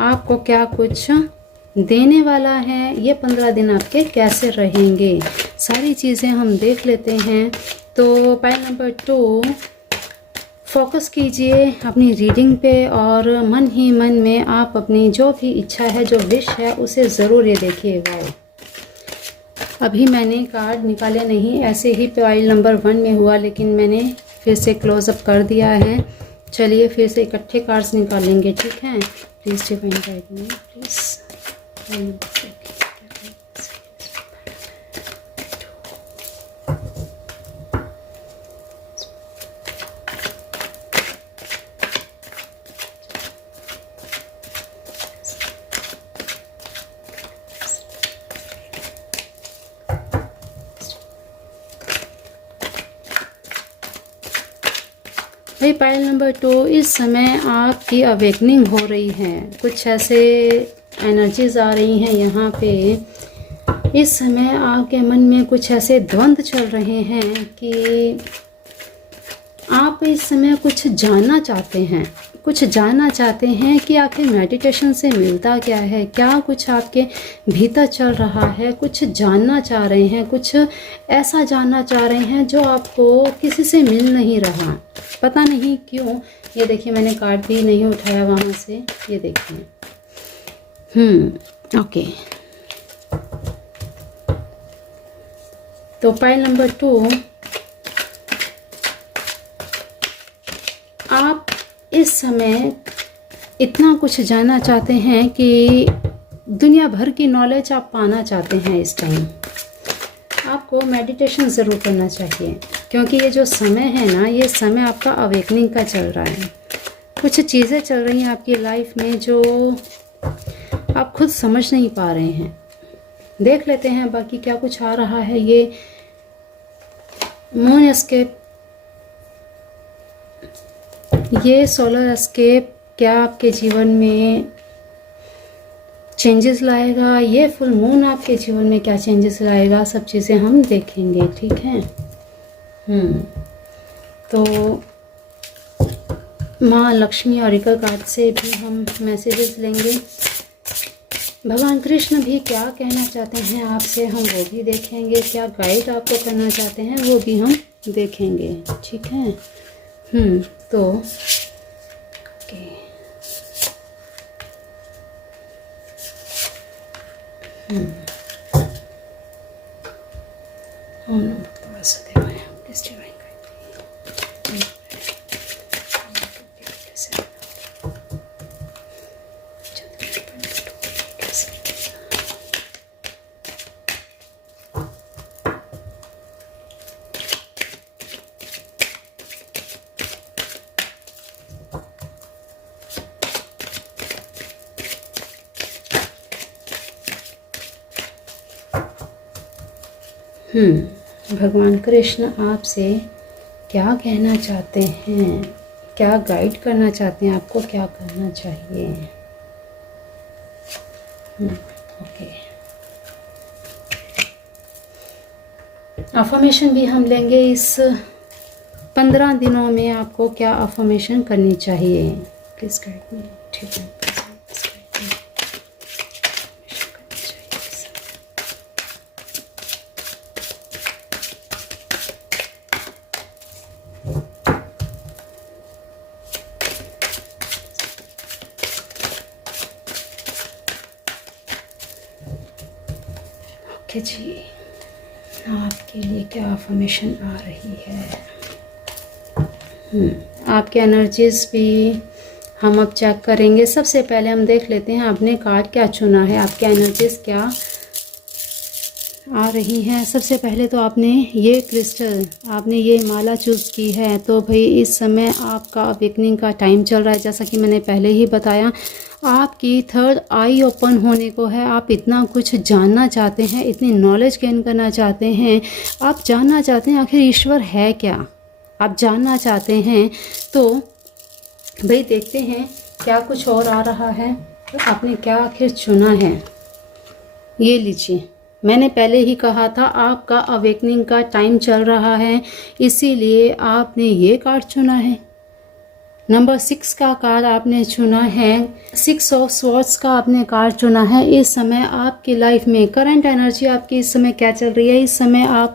आपको क्या कुछ देने वाला है, ये 15 दिन आपके कैसे रहेंगे, सारी चीज़ें हम देख लेते हैं। तो पाइल नंबर 2, फोकस कीजिए अपनी रीडिंग पे और मन ही मन में आप अपनी जो भी इच्छा है, जो विश है, उसे ज़रूर ये देखिएगा। अभी मैंने कार्ड निकाले नहीं, ऐसे ही पाइल नंबर 1 में हुआ, लेकिन मैंने फिर से क्लोजअप कर दिया है। चलिए फिर से इकट्ठे कार्ड्स निकालेंगे, ठीक है। Please divine guide me please. भाई पाइल नंबर 2, इस समय आपकी अवेकनिंग हो रही है, कुछ ऐसे एनर्जीज आ रही हैं यहाँ पे। इस समय आपके मन में कुछ ऐसे द्वंद्व चल रहे हैं कि आप इस समय कुछ जानना चाहते हैं, कुछ जानना चाहते हैं कि आखिर मेडिटेशन से मिलता क्या है, क्या कुछ आपके भीतर चल रहा है, कुछ जानना चाह रहे हैं, कुछ ऐसा जानना चाह रहे हैं जो आपको किसी से मिल नहीं रहा, पता नहीं क्यों। ये देखिए मैंने कार्ड भी नहीं उठाया वहाँ से, ये देखिए। ओके। तो पाइल नंबर 2, आप इस समय इतना कुछ जानना चाहते हैं कि दुनिया भर की नॉलेज आप पाना चाहते हैं। इस टाइम आपको मेडिटेशन ज़रूर करना चाहिए, क्योंकि ये जो समय है ना, ये समय आपका अवेकनिंग का चल रहा है। कुछ चीज़ें चल रही हैं आपकी लाइफ में जो आप खुद समझ नहीं पा रहे हैं। देख लेते हैं बाकी क्या कुछ आ रहा है। ये मून एस्केप, ये सोलर एस्केप क्या आपके जीवन में चेंजेस लाएगा, ये फुल मून आपके जीवन में क्या चेंजेस लाएगा, सब चीज़ें हम देखेंगे, ठीक है। तो माँ लक्ष्मी ऑरिकल कार्ड से भी हम मैसेजेस लेंगे। भगवान कृष्ण भी क्या कहना चाहते हैं आपसे, हम वो भी देखेंगे। क्या गाइड आपको करना चाहते हैं, वो भी हम देखेंगे, ठीक है। तो ओके। थोड़ा सा देवा है प्लीज डिवाइन भगवान कृष्ण आपसे क्या कहना चाहते हैं, क्या गाइड करना चाहते हैं, आपको क्या करना चाहिए। ओके। अफर्मेशन भी हम लेंगे। इस 15 दिनों में आपको क्या अफर्मेशन करनी चाहिए, प्लीज गाइड मी, ठीक है। कि जी आपके लिए क्या अफर्मेशन आ रही है। आपके एनर्जीज भी हम अब चेक करेंगे। सबसे पहले हम देख लेते हैं आपने कार्ड क्या चुना है, आपके एनर्जीज क्या आ रही हैं। सबसे पहले तो आपने ये क्रिस्टल, आपने ये माला चूज़ की है। तो भाई इस समय आपका अवेकनिंग का टाइम चल रहा है। जैसा कि मैंने पहले ही बताया, आपकी थर्ड आई ओपन होने को है। आप इतना कुछ जानना चाहते हैं, इतनी नॉलेज गेन करना चाहते हैं। आप जानना चाहते हैं आखिर ईश्वर है क्या, आप जानना चाहते हैं। तो भाई देखते हैं क्या कुछ और आ रहा है। तो आपने क्या आखिर चुना है, ये लीजिए। मैंने पहले ही कहा था आपका अवेकनिंग का टाइम चल रहा है, इसीलिए आपने ये कार्ड चुना है। नंबर 6 का कार्ड आपने चुना है। 6 ऑफ स्वॉर्ड्स का आपने कार्ड चुना है। इस समय आपकी लाइफ में करंट एनर्जी आपकी इस समय क्या चल रही है। इस समय आप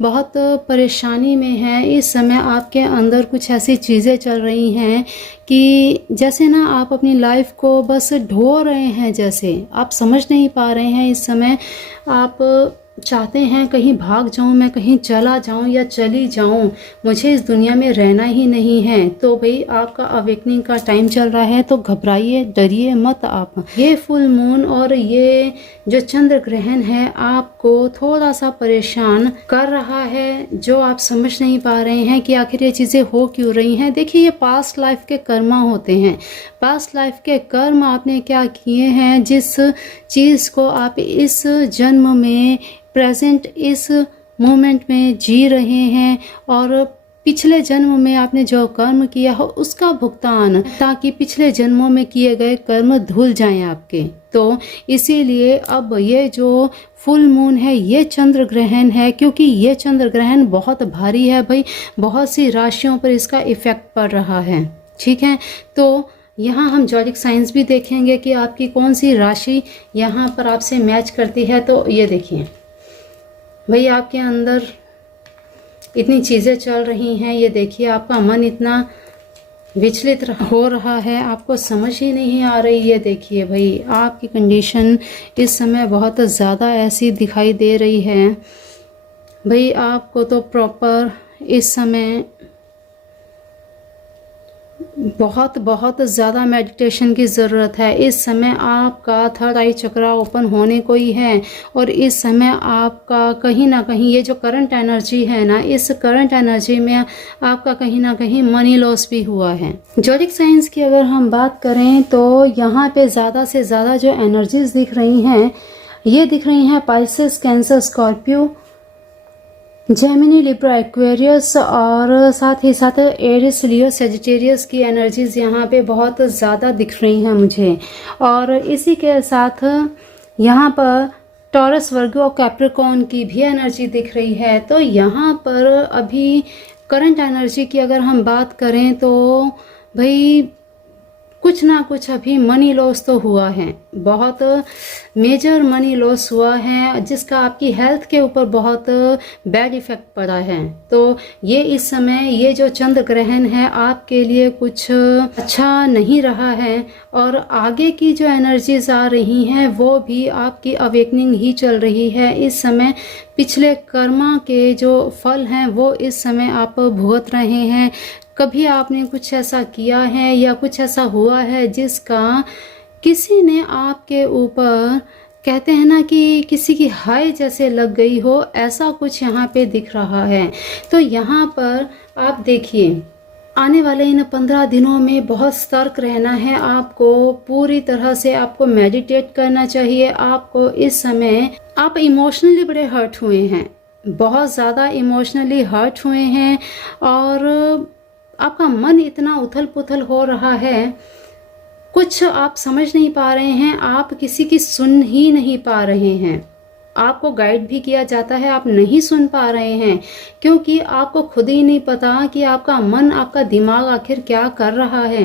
बहुत परेशानी में हैं। इस समय आपके अंदर कुछ ऐसी चीज़ें चल रही हैं कि जैसे ना आप अपनी लाइफ को बस ढो रहे हैं, जैसे आप समझ नहीं पा रहे हैं। इस समय आप चाहते हैं कहीं भाग जाऊं, मैं कहीं चला जाऊं या चली जाऊं, मुझे इस दुनिया में रहना ही नहीं है। तो भाई आपका अवेकनिंग का टाइम चल रहा है, तो घबराइए, डरिए मत आप। ये फुल मून और ये जो चंद्र ग्रहण है आपको थोड़ा सा परेशान कर रहा है, जो आप समझ नहीं पा रहे हैं कि आखिर ये चीज़ें हो क्यों रही हैं। देखिए, ये पास्ट लाइफ के कर्मा होते हैं। पास्ट लाइफ के कर्म आपने क्या किए हैं, जिस चीज़ को आप इस जन्म में प्रेजेंट इस मोमेंट में जी रहे हैं, और पिछले जन्म में आपने जो कर्म किया हो उसका भुगतान, ताकि पिछले जन्मों में किए गए कर्म धुल जाएं आपके। तो इसीलिए अब ये जो फुल मून है, ये चंद्र ग्रहण है, क्योंकि ये चंद्र ग्रहण बहुत भारी है भाई, बहुत सी राशियों पर इसका इफ़ेक्ट पड़ रहा है। ठीक है, तो यहाँ हम जॉडिक साइंस भी देखेंगे कि आपकी कौन सी राशि यहाँ पर आपसे मैच करती है। तो ये देखिए भाई, आपके अंदर इतनी चीज़ें चल रही हैं। ये देखिए, आपका मन इतना विचलित हो रहा है, आपको समझ ही नहीं आ रही। ये देखिए भाई, आपकी कंडीशन इस समय बहुत ज़्यादा ऐसी दिखाई दे रही है। भाई आपको तो प्रॉपर इस समय बहुत ज़्यादा मेडिटेशन की ज़रूरत है। इस समय आपका थर्ड आई चक्रा ओपन होने को ही है, और इस समय आपका कहीं ना कहीं ये जो करंट एनर्जी है ना, इस करंट एनर्जी में आपका कहीं ना कहीं मनी लॉस भी हुआ है। जॉडिक साइंस की अगर हम बात करें तो यहाँ पे ज़्यादा से ज़्यादा जो एनर्जीज दिख रही हैं, ये दिख रही हैं Pisces, cancer, Scorpio, Gemini, Libra, Aquarius, और साथ ही साथ एरिस, लियो, सेजिटेरियस की एनर्जीज यहाँ पे बहुत ज़्यादा दिख रही हैं मुझे। और इसी के साथ यहाँ पर टॉरस, वर्गो और कैप्रिकॉर्न की भी एनर्जी दिख रही है। तो यहाँ पर अभी करंट एनर्जी की अगर हम बात करें तो भाई कुछ ना कुछ अभी मनी लॉस तो हुआ है, बहुत मेजर मनी लॉस हुआ है, जिसका आपकी हेल्थ के ऊपर बहुत बैड इफ़ेक्ट पड़ा है। तो ये इस समय ये जो चंद्र ग्रहण है आपके लिए कुछ अच्छा नहीं रहा है, और आगे की जो एनर्जीज आ रही हैं वो भी आपकी अवेकनिंग ही चल रही है। इस समय पिछले कर्मा के जो फल हैं वो इस समय आप भुगत रहे हैं। कभी आपने कुछ ऐसा किया है या कुछ ऐसा हुआ है जिसका किसी ने आपके ऊपर, कहते हैं ना कि किसी की हाय जैसे लग गई हो, ऐसा कुछ यहाँ पे दिख रहा है। तो यहाँ पर आप देखिए, आने वाले इन 15 दिनों में बहुत सतर्क रहना है आपको। पूरी तरह से आपको मेडिटेट करना चाहिए। आपको इस समय आप इमोशनली बड़े हर्ट हुए हैं, बहुत ज़्यादा इमोशनली हर्ट हुए हैं, और आपका मन इतना उथल पुथल हो रहा है, कुछ आप समझ नहीं पा रहे हैं, आप किसी की सुन ही नहीं पा रहे हैं। आपको गाइड भी किया जाता है, आप नहीं सुन पा रहे हैं, क्योंकि आपको खुद ही नहीं पता कि आपका मन, आपका दिमाग आखिर क्या कर रहा है।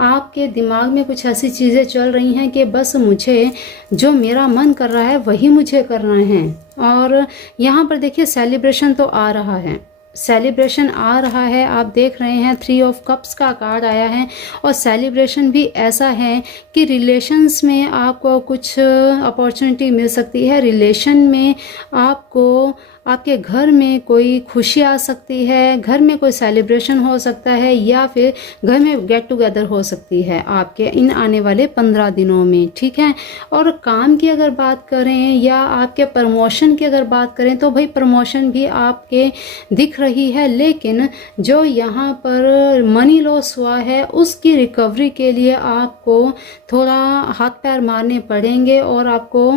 आपके दिमाग में कुछ ऐसी चीज़ें चल रही हैं कि बस मुझे जो मेरा मन कर रहा है वही मुझे करना है। और यहाँ पर देखिए, सेलिब्रेशन तो आ रहा है, सेलिब्रेशन आ रहा है। आप देख रहे हैं 3 ऑफ कप्स का कार्ड आया है और सेलिब्रेशन भी ऐसा है कि रिलेशंस में आपको कुछ अपॉर्चुनिटी मिल सकती है। रिलेशन में आपको आपके घर में कोई खुशी आ सकती है, घर में कोई सेलिब्रेशन हो सकता है या फिर घर में गेट टुगेदर हो सकती है आपके इन आने वाले 15 दिनों में, ठीक है। और काम की अगर बात करें या आपके प्रमोशन की अगर बात करें तो भाई प्रमोशन भी आपके दिख रही है, लेकिन जो यहाँ पर मनी लॉस हुआ है उसकी रिकवरी के लिए आपको थोड़ा हाथ पैर मारने पड़ेंगे और आपको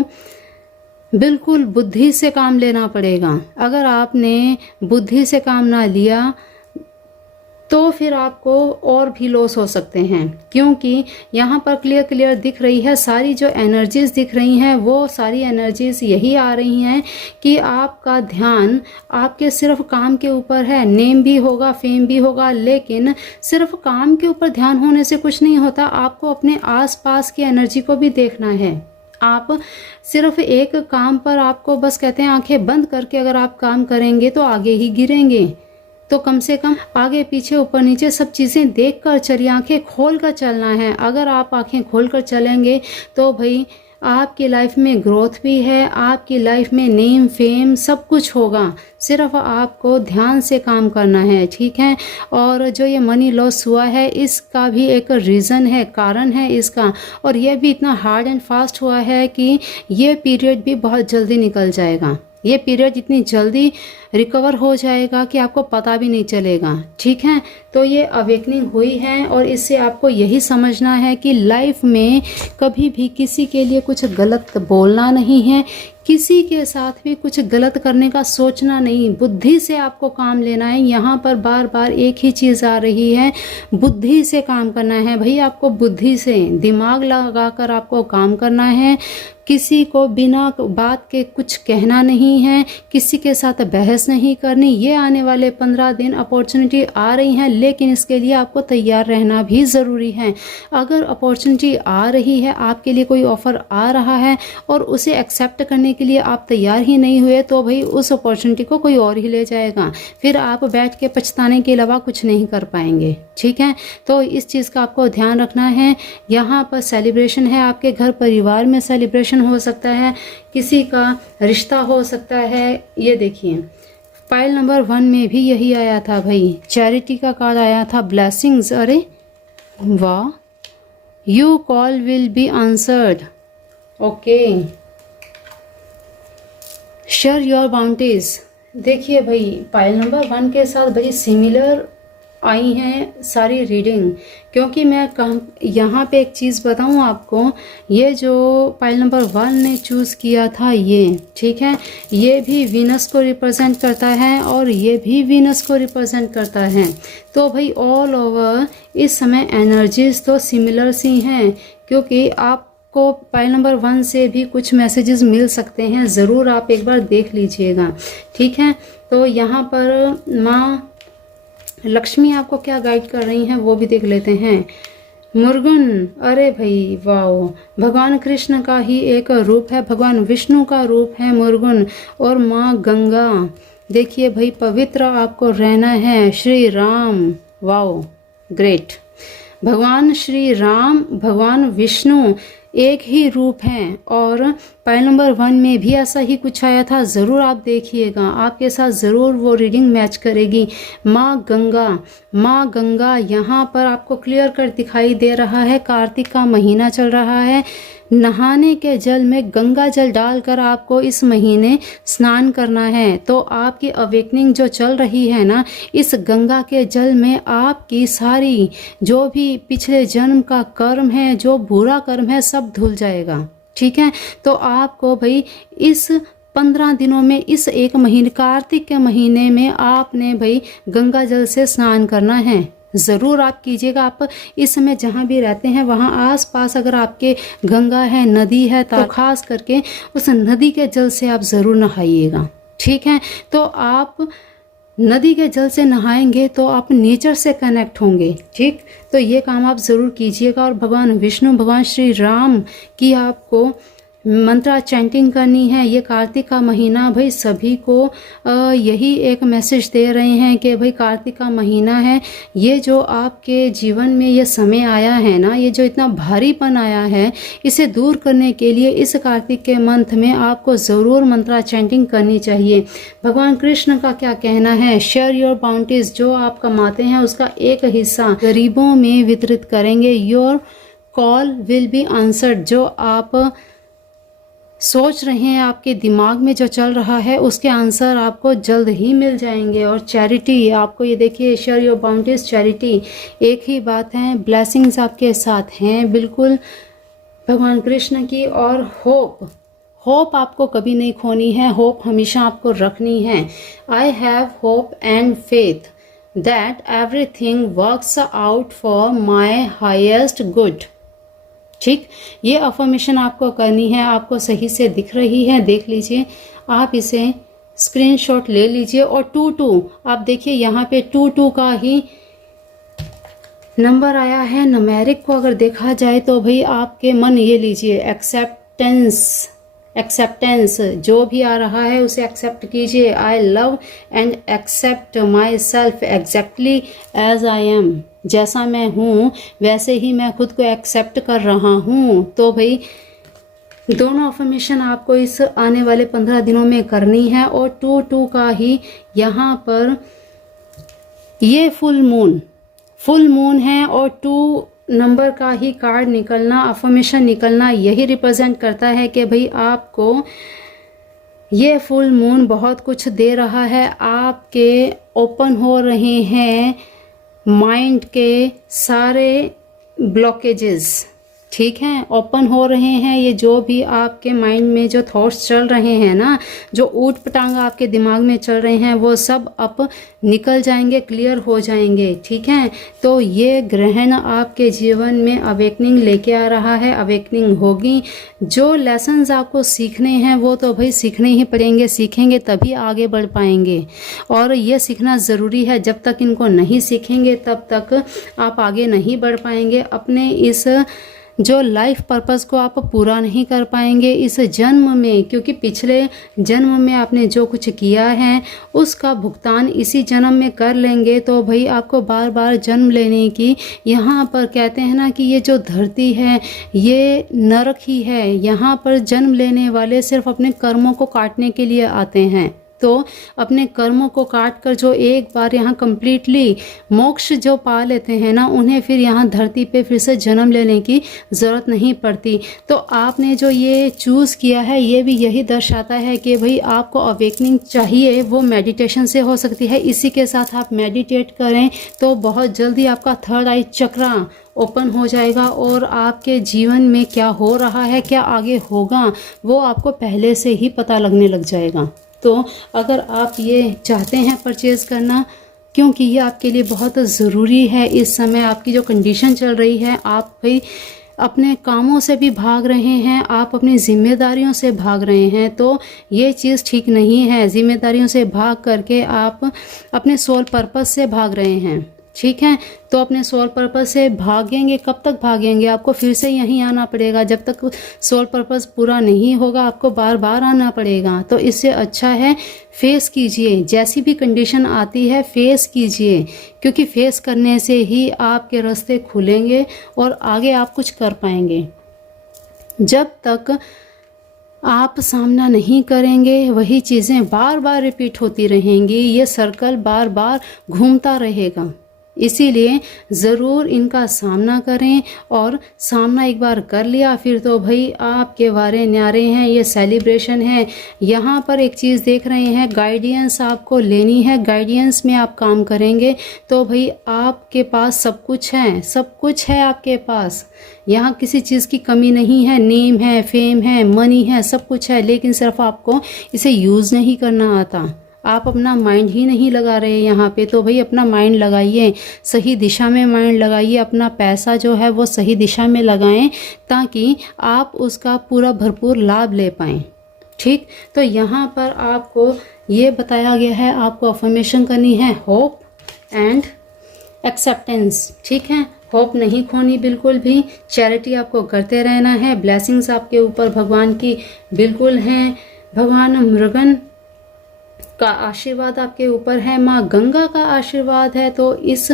बिल्कुल बुद्धि से काम लेना पड़ेगा। अगर आपने बुद्धि से काम ना लिया तो फिर आपको और भी लॉस हो सकते हैं, क्योंकि यहाँ पर क्लियर दिख रही है, सारी जो एनर्जीज दिख रही हैं वो सारी एनर्जीज यही आ रही हैं कि आपका ध्यान आपके सिर्फ काम के ऊपर है। नेम भी होगा, फेम भी होगा, लेकिन सिर्फ काम के ऊपर ध्यान होने से कुछ नहीं होता। आपको अपने आसपास की एनर्जी को भी देखना है। आप सिर्फ एक काम पर आपको बस कहते हैं आंखें बंद करके अगर आप काम करेंगे तो आगे ही गिरेंगे। तो कम से कम आगे पीछे ऊपर नीचे सब चीज़ें देख कर चलिए, आंखें खोल कर चलना है। अगर आप आंखें खोल कर चलेंगे तो भाई आपकी लाइफ में ग्रोथ भी है, आपकी लाइफ में नेम फेम सब कुछ होगा। सिर्फ आपको ध्यान से काम करना है, ठीक है। और जो ये मनी लॉस हुआ है इसका भी एक रीज़न है, कारण है इसका, और ये भी इतना हार्ड एंड फास्ट हुआ है कि ये पीरियड भी बहुत जल्दी निकल जाएगा। ये पीरियड इतनी जल्दी रिकवर हो जाएगा कि आपको पता भी नहीं चलेगा, ठीक है। तो ये अवेकनिंग हुई है और इससे आपको यही समझना है कि लाइफ में कभी भी किसी के लिए कुछ गलत बोलना नहीं है, किसी के साथ भी कुछ गलत करने का सोचना नहीं, बुद्धि से आपको काम लेना है। यहाँ पर बार बार एक ही चीज़ आ रही है, बुद्धि से काम करना है भाई। आपको बुद्धि से दिमाग लगाकर आपको काम करना है। किसी को बिना बात के कुछ कहना नहीं है, किसी के साथ बहस नहीं करनी। ये आने वाले 15 दिन अपॉर्चुनिटी आ रही हैं, लेकिन इसके लिए आपको तैयार रहना भी ज़रूरी है। अगर अपॉर्चुनिटी आ रही है, आपके लिए कोई ऑफ़र आ रहा है और उसे एक्सेप्ट करने के लिए आप तैयार ही नहीं हुए तो भाई उस अपॉर्चुनिटी को कोई और ही ले जाएगा। फिर आप बैठ के पछताने के अलावा कुछ नहीं कर पाएंगे, ठीक है। तो इस चीज़ का आपको ध्यान रखना है। यहाँ पर सेलिब्रेशन है, आपके घर परिवार में सेलिब्रेशन हो सकता है, किसी का रिश्ता हो सकता है। ये देखिए फाइल नंबर 1 में भी यही आया था भाई, चैरिटी का कार्ड आया था, ब्लेसिंग्स। अरे वाह, you call will be answered, okay, share your bounties. देखिए भाई फाइल नंबर 1 के साथ बड़ी सिमिलर आई हैं सारी रीडिंग, क्योंकि मैं यहाँ पे एक चीज़ बताऊँ आपको, ये जो फाइल नंबर 1 ने चूज़ किया था ये, ठीक है, ये भी वीनस को रिप्रेजेंट करता है और ये भी वीनस को रिप्रेजेंट करता है। तो भाई ऑल ओवर इस समय एनर्जीज तो सिमिलर सी हैं, क्योंकि आपको फाइल नंबर 1 से भी कुछ मैसेजेस मिल सकते हैं। ज़रूर आप एक बार देख लीजिएगा, ठीक है। तो यहाँ पर माँ लक्ष्मी आपको क्या गाइड कर रही हैं वो भी देख लेते हैं। मुर्गन, अरे भाई वाओ, भगवान कृष्ण का ही एक रूप है, भगवान विष्णु का रूप है मुर्गन। और माँ गंगा, देखिए भाई पवित्र आपको रहना है। श्री राम, वाओ ग्रेट, भगवान श्री राम भगवान विष्णु एक ही रूप हैं। और फाइल नंबर 1 में भी ऐसा ही कुछ आया था। ज़रूर आप देखिएगा, आपके साथ ज़रूर वो रीडिंग मैच करेगी। माँ गंगा यहाँ पर आपको क्लियर कट दिखाई दे रहा है। कार्तिक का महीना चल रहा है, नहाने के जल में गंगा जल डालकर आपको इस महीने स्नान करना है। तो आपकी अवेकनिंग जो चल रही है ना, इस गंगा के जल में आपकी सारी जो भी पिछले जन्म का कर्म है, जो बुरा कर्म है, सब धुल जाएगा, ठीक है। तो आपको भाई इस 15 दिनों में, इस एक महीने कार्तिक के महीने में आपने भाई गंगा जल से स्नान करना है। ज़रूर आप कीजिएगा। आप इस समय जहाँ भी रहते हैं वहाँ आस-पास अगर आपके गंगा है, नदी है, तो खास करके उस नदी के जल से आप ज़रूर नहाइएगा, ठीक है। तो आप नदी के जल से नहाएंगे तो आप नेचर से कनेक्ट होंगे, ठीक। तो ये काम आप ज़रूर कीजिएगा। और भगवान विष्णु, भगवान श्री राम की आपको मंत्रा चैंटिंग करनी है। ये कार्तिक का महीना भाई सभी को यही एक मैसेज दे रहे हैं कि भाई कार्तिक का महीना है, ये जो आपके जीवन में ये समय आया है ना, ये जो इतना भारीपन आया है, इसे दूर करने के लिए इस कार्तिक के मंथ में आपको ज़रूर मंत्रा चैंटिंग करनी चाहिए। भगवान कृष्ण का क्या कहना है, शेयर योर बाउंटीज, जो आप कमाते हैं उसका एक हिस्सा गरीबों में वितरित करेंगे। Your call will be answered, जो आप सोच रहे हैं, आपके दिमाग में जो चल रहा है उसके आंसर आपको जल्द ही मिल जाएंगे। और चैरिटी, आपको ये देखिए, शेयर योर बाउंटीज, चैरिटी, एक ही बात है, ब्लेसिंग्स आपके साथ हैं बिल्कुल भगवान कृष्ण की। और होप आपको कभी नहीं खोनी है, होप हमेशा आपको रखनी है। I have hope and faith that everything works out for my highest good. ठीक, ये अफर्मेशन आपको करनी है, आपको सही से दिख रही है, देख लीजिए, आप इसे स्क्रीनशॉट ले लीजिए। और 22 आप देखिए यहाँ पे 22 का ही नंबर आया है। न्यूमेरिक को अगर देखा जाए तो भाई आपके मन ये लीजिए, एक्सेप्टेंस जो भी आ रहा है उसे एक्सेप्ट कीजिए। I love and accept my self exactly as I am, जैसा मैं हूँ वैसे ही मैं खुद को एक्सेप्ट कर रहा हूँ। तो भाई दोनों अफर्मेशन आपको इस आने वाले 15 दिनों में करनी है। और 22 का ही यहाँ पर ये फुल मून है और 2 नंबर का ही कार्ड निकलना, अफर्मेशन निकलना, यही रिप्रेजेंट करता है कि भाई आपको ये फुल मून बहुत कुछ दे रहा है। आपके ओपन हो रहे हैं माइंड के सारे ब्लॉकेजेस, ठीक है, ओपन हो रहे हैं। ये जो भी आपके माइंड में जो थॉट्स चल रहे हैं ना, जो ऊट पटांग आपके दिमाग में चल रहे हैं, वो सब अब निकल जाएंगे, क्लियर हो जाएंगे, ठीक है। तो ये ग्रहण आपके जीवन में अवेकनिंग लेके आ रहा है, अवेकनिंग होगी। जो लेसन्स आपको सीखने हैं वो तो भाई सीखने ही पड़ेंगे, सीखेंगे तभी आगे बढ़ पाएंगे। और ये सीखना ज़रूरी है, जब तक इनको नहीं सीखेंगे तब तक आप आगे नहीं बढ़ पाएंगे। अपने इस जो लाइफ पर्पस को आप पूरा नहीं कर पाएंगे इस जन्म में, क्योंकि पिछले जन्म में आपने जो कुछ किया है उसका भुगतान इसी जन्म में कर लेंगे। तो भाई आपको बार बार जन्म लेने की, यहाँ पर कहते हैं ना कि ये जो धरती है ये नरक ही है। यहाँ पर जन्म लेने वाले सिर्फ अपने कर्मों को काटने के लिए आते हैं। तो अपने कर्मों को काट कर जो एक बार यहाँ कंप्लीटली मोक्ष जो पा लेते हैं ना, उन्हें फिर यहाँ धरती पे फिर से जन्म लेने की ज़रूरत नहीं पड़ती। तो आपने जो ये चूज़ किया है ये भी यही दर्शाता है कि भाई आपको अवेकनिंग चाहिए, वो मेडिटेशन से हो सकती है। इसी के साथ आप मेडिटेट करें तो बहुत जल्दी आपका थर्ड आई चक्रा ओपन हो जाएगा और आपके जीवन में क्या हो रहा है, क्या आगे होगा, वो आपको पहले से ही पता लगने लग जाएगा। तो अगर आप ये चाहते हैं परचेज़ करना, क्योंकि ये आपके लिए बहुत ज़रूरी है इस समय, आपकी जो कंडीशन चल रही है, आप भाई अपने कामों से भी भाग रहे हैं, आप अपनी जिम्मेदारियों से भाग रहे हैं, तो ये चीज़ ठीक नहीं है। जिम्मेदारियों से भाग करके आप अपने सोल पर्पस से भाग रहे हैं, ठीक है। तो अपने सोल पर्पस से भागेंगे, कब तक भागेंगे, आपको फिर से यहीं आना पड़ेगा। जब तक सोल पर्पस पूरा नहीं होगा आपको बार बार आना पड़ेगा। तो इससे अच्छा है फेस कीजिए, जैसी भी कंडीशन आती है फेस कीजिए, क्योंकि फेस करने से ही आपके रास्ते खुलेंगे और आगे आप कुछ कर पाएंगे। जब तक आप सामना नहीं करेंगे वही चीज़ें बार बार रिपीट होती रहेंगी, ये सर्कल बार बार घूमता रहेगा। इसीलिए ज़रूर इनका सामना करें, और सामना एक बार कर लिया फिर तो भाई आपके वारे न्यारे हैं, ये सेलिब्रेशन है। यहाँ पर एक चीज़ देख रहे हैं, गाइडेंस आपको लेनी है, गाइडेंस में आप काम करेंगे तो भाई आपके पास सब कुछ है, सब कुछ है आपके पास। यहाँ किसी चीज़ की कमी नहीं है, नेम है, फेम है, मनी है, सब कुछ है, लेकिन सिर्फ आपको इसे यूज़ नहीं करना आता। आप अपना माइंड ही नहीं लगा रहे यहाँ पे। तो भाई अपना माइंड लगाइए, सही दिशा में माइंड लगाइए, अपना पैसा जो है वो सही दिशा में लगाएं ताकि आप उसका पूरा भरपूर लाभ ले पाएँ, ठीक। तो यहाँ पर आपको ये बताया गया है, आपको अफर्मेशन करनी है होप एंड एक्सेप्टेंस, ठीक है। होप नहीं खोनी बिल्कुल भी। चैरिटी आपको करते रहना है। ब्लेसिंग्स आपके ऊपर भगवान की बिल्कुल हैं। भगवान मुरुगन का आशीर्वाद आपके ऊपर है, माँ गंगा का आशीर्वाद है। तो इस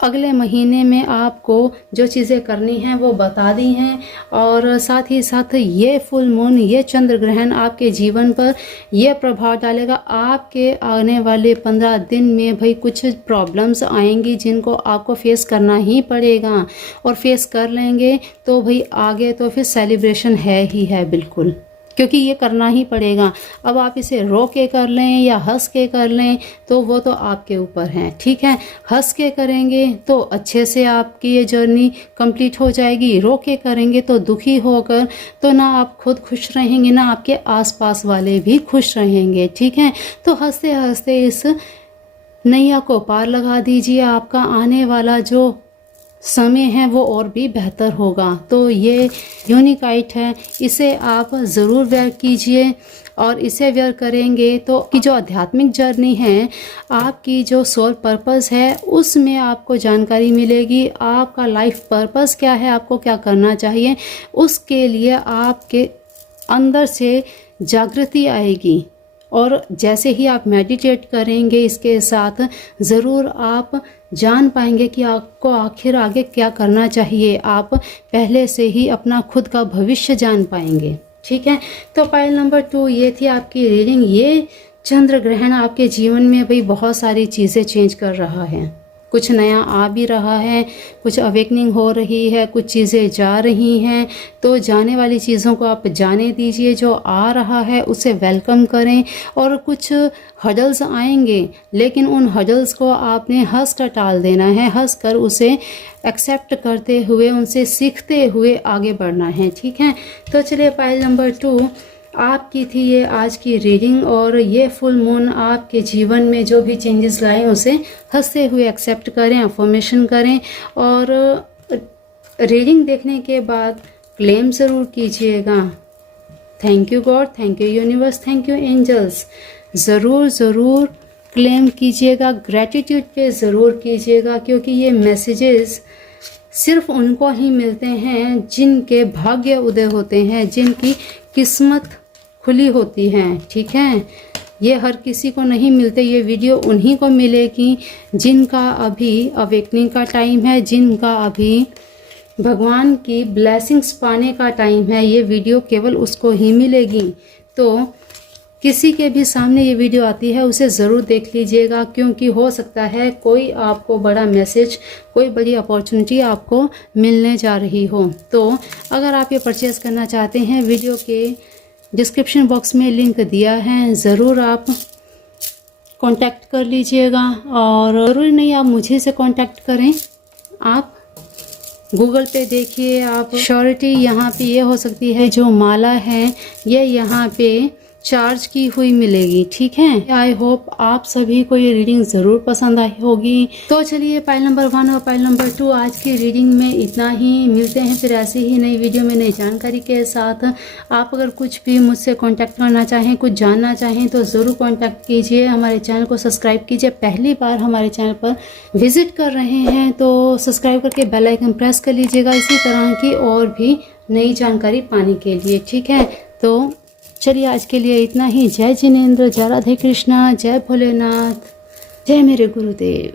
अगले महीने में आपको जो चीज़ें करनी हैं वो बता दी हैं। और साथ ही साथ ये फुल मून, ये चंद्र ग्रहण आपके जीवन पर ये प्रभाव डालेगा। आपके आने वाले 15 दिन में भाई कुछ प्रॉब्लम्स आएंगी जिनको आपको फेस करना ही पड़ेगा, और फेस कर लेंगे तो भाई आगे तो फिर सेलिब्रेशन है ही है बिल्कुल, क्योंकि ये करना ही पड़ेगा। अब आप इसे रो के कर लें या हंस के कर लें तो वो तो आपके ऊपर है, ठीक है। हंस के करेंगे तो अच्छे से आपकी ये जर्नी कंप्लीट हो जाएगी। रो के करेंगे तो दुखी होकर तो ना आप खुद खुश रहेंगे, ना आपके आसपास वाले भी खुश रहेंगे, ठीक है। तो हंसते हंसते इस नैया को पार लगा दीजिए। आपका आने वाला जो समय है वो और भी बेहतर होगा। तो ये यूनिकाइट है, इसे आप ज़रूर वेयर कीजिए। और इसे वेयर करेंगे तो कि जो आध्यात्मिक जर्नी है, आपकी जो सोल पर्पस है, उसमें आपको जानकारी मिलेगी। आपका लाइफ पर्पस क्या है, आपको क्या करना चाहिए, उसके लिए आपके अंदर से जागृति आएगी। और जैसे ही आप मेडिटेट करेंगे इसके साथ, ज़रूर आप जान पाएंगे कि आपको आखिर आगे क्या करना चाहिए। आप पहले से ही अपना खुद का भविष्य जान पाएंगे, ठीक है। तो पाइल नंबर 2 ये थी आपकी रीडिंग। ये चंद्र ग्रहण आपके जीवन में भाई बहुत सारी चीज़ें चेंज कर रहा है। कुछ नया आ भी रहा है, कुछ अवेकनिंग हो रही है, कुछ चीज़ें जा रही हैं। तो जाने वाली चीज़ों को आप जाने दीजिए, जो आ रहा है उसे वेलकम करें। और कुछ हडल्स आएंगे, लेकिन उन हडल्स को आपने हंस कर टाल देना है, हंस कर उसे एक्सेप्ट करते हुए, उनसे सीखते हुए आगे बढ़ना है, ठीक है। तो चलिए पाइल नंबर 2 आपकी थी ये आज की रीडिंग। और ये फुल मून आपके जीवन में जो भी चेंजेस लाए उसे हंसते हुए एक्सेप्ट करें, अफर्मेशन करें। और रीडिंग देखने के बाद क्लेम ज़रूर कीजिएगा। Thank you God, thank you universe, thank you angels. ज़रूर ज़रूर क्लेम कीजिएगा, ग्रैटिट्यूड पे ज़रूर कीजिएगा, क्योंकि ये मैसेजेस सिर्फ उनको ही मिलते हैं जिनके भाग्य उदय होते हैं, जिनकी किस्मत खुली होती है, ठीक है। ये हर किसी को नहीं मिलते। ये वीडियो उन्हीं को मिलेगी जिनका अभी अवेकनिंग का टाइम है, जिनका अभी भगवान की ब्लेसिंग्स पाने का टाइम है। ये वीडियो केवल उसको ही मिलेगी। तो किसी के भी सामने ये वीडियो आती है उसे ज़रूर देख लीजिएगा, क्योंकि हो सकता है कोई आपको बड़ा मैसेज, कोई बड़ी अपॉर्चुनिटी आपको मिलने जा रही हो। तो अगर आप ये परचेज़ करना चाहते हैं, वीडियो के डिस्क्रिप्शन बॉक्स में लिंक दिया है, ज़रूर आप कांटेक्ट कर लीजिएगा। और ज़रूरी नहीं आप मुझे से कांटेक्ट करें, आप गूगल पे देखिए। आप श्योरिटी यहाँ पे ये हो सकती है, जो माला है ये यहाँ पे चार्ज की हुई मिलेगी, ठीक है। आई होप आप सभी को ये रीडिंग ज़रूर पसंद आई होगी। तो चलिए पाइल नंबर 1 और पाइल नंबर 2 आज की रीडिंग में इतना ही। मिलते हैं फिर ऐसे ही नई वीडियो में नई जानकारी के साथ। आप अगर कुछ भी मुझसे कांटेक्ट करना चाहें, कुछ जानना चाहें तो ज़रूर कांटेक्ट कीजिए। हमारे चैनल को सब्सक्राइब कीजिए। पहली बार हमारे चैनल पर विजिट कर रहे हैं तो सब्सक्राइब करके बेल आइकन प्रेस कर लीजिएगा, इसी तरह की और भी नई जानकारी पाने के लिए, ठीक है। तो चलिए आज के लिए इतना ही। जय जिनेंद्र, जय राधे कृष्णा, जय भोलेनाथ, जय मेरे गुरुदेव।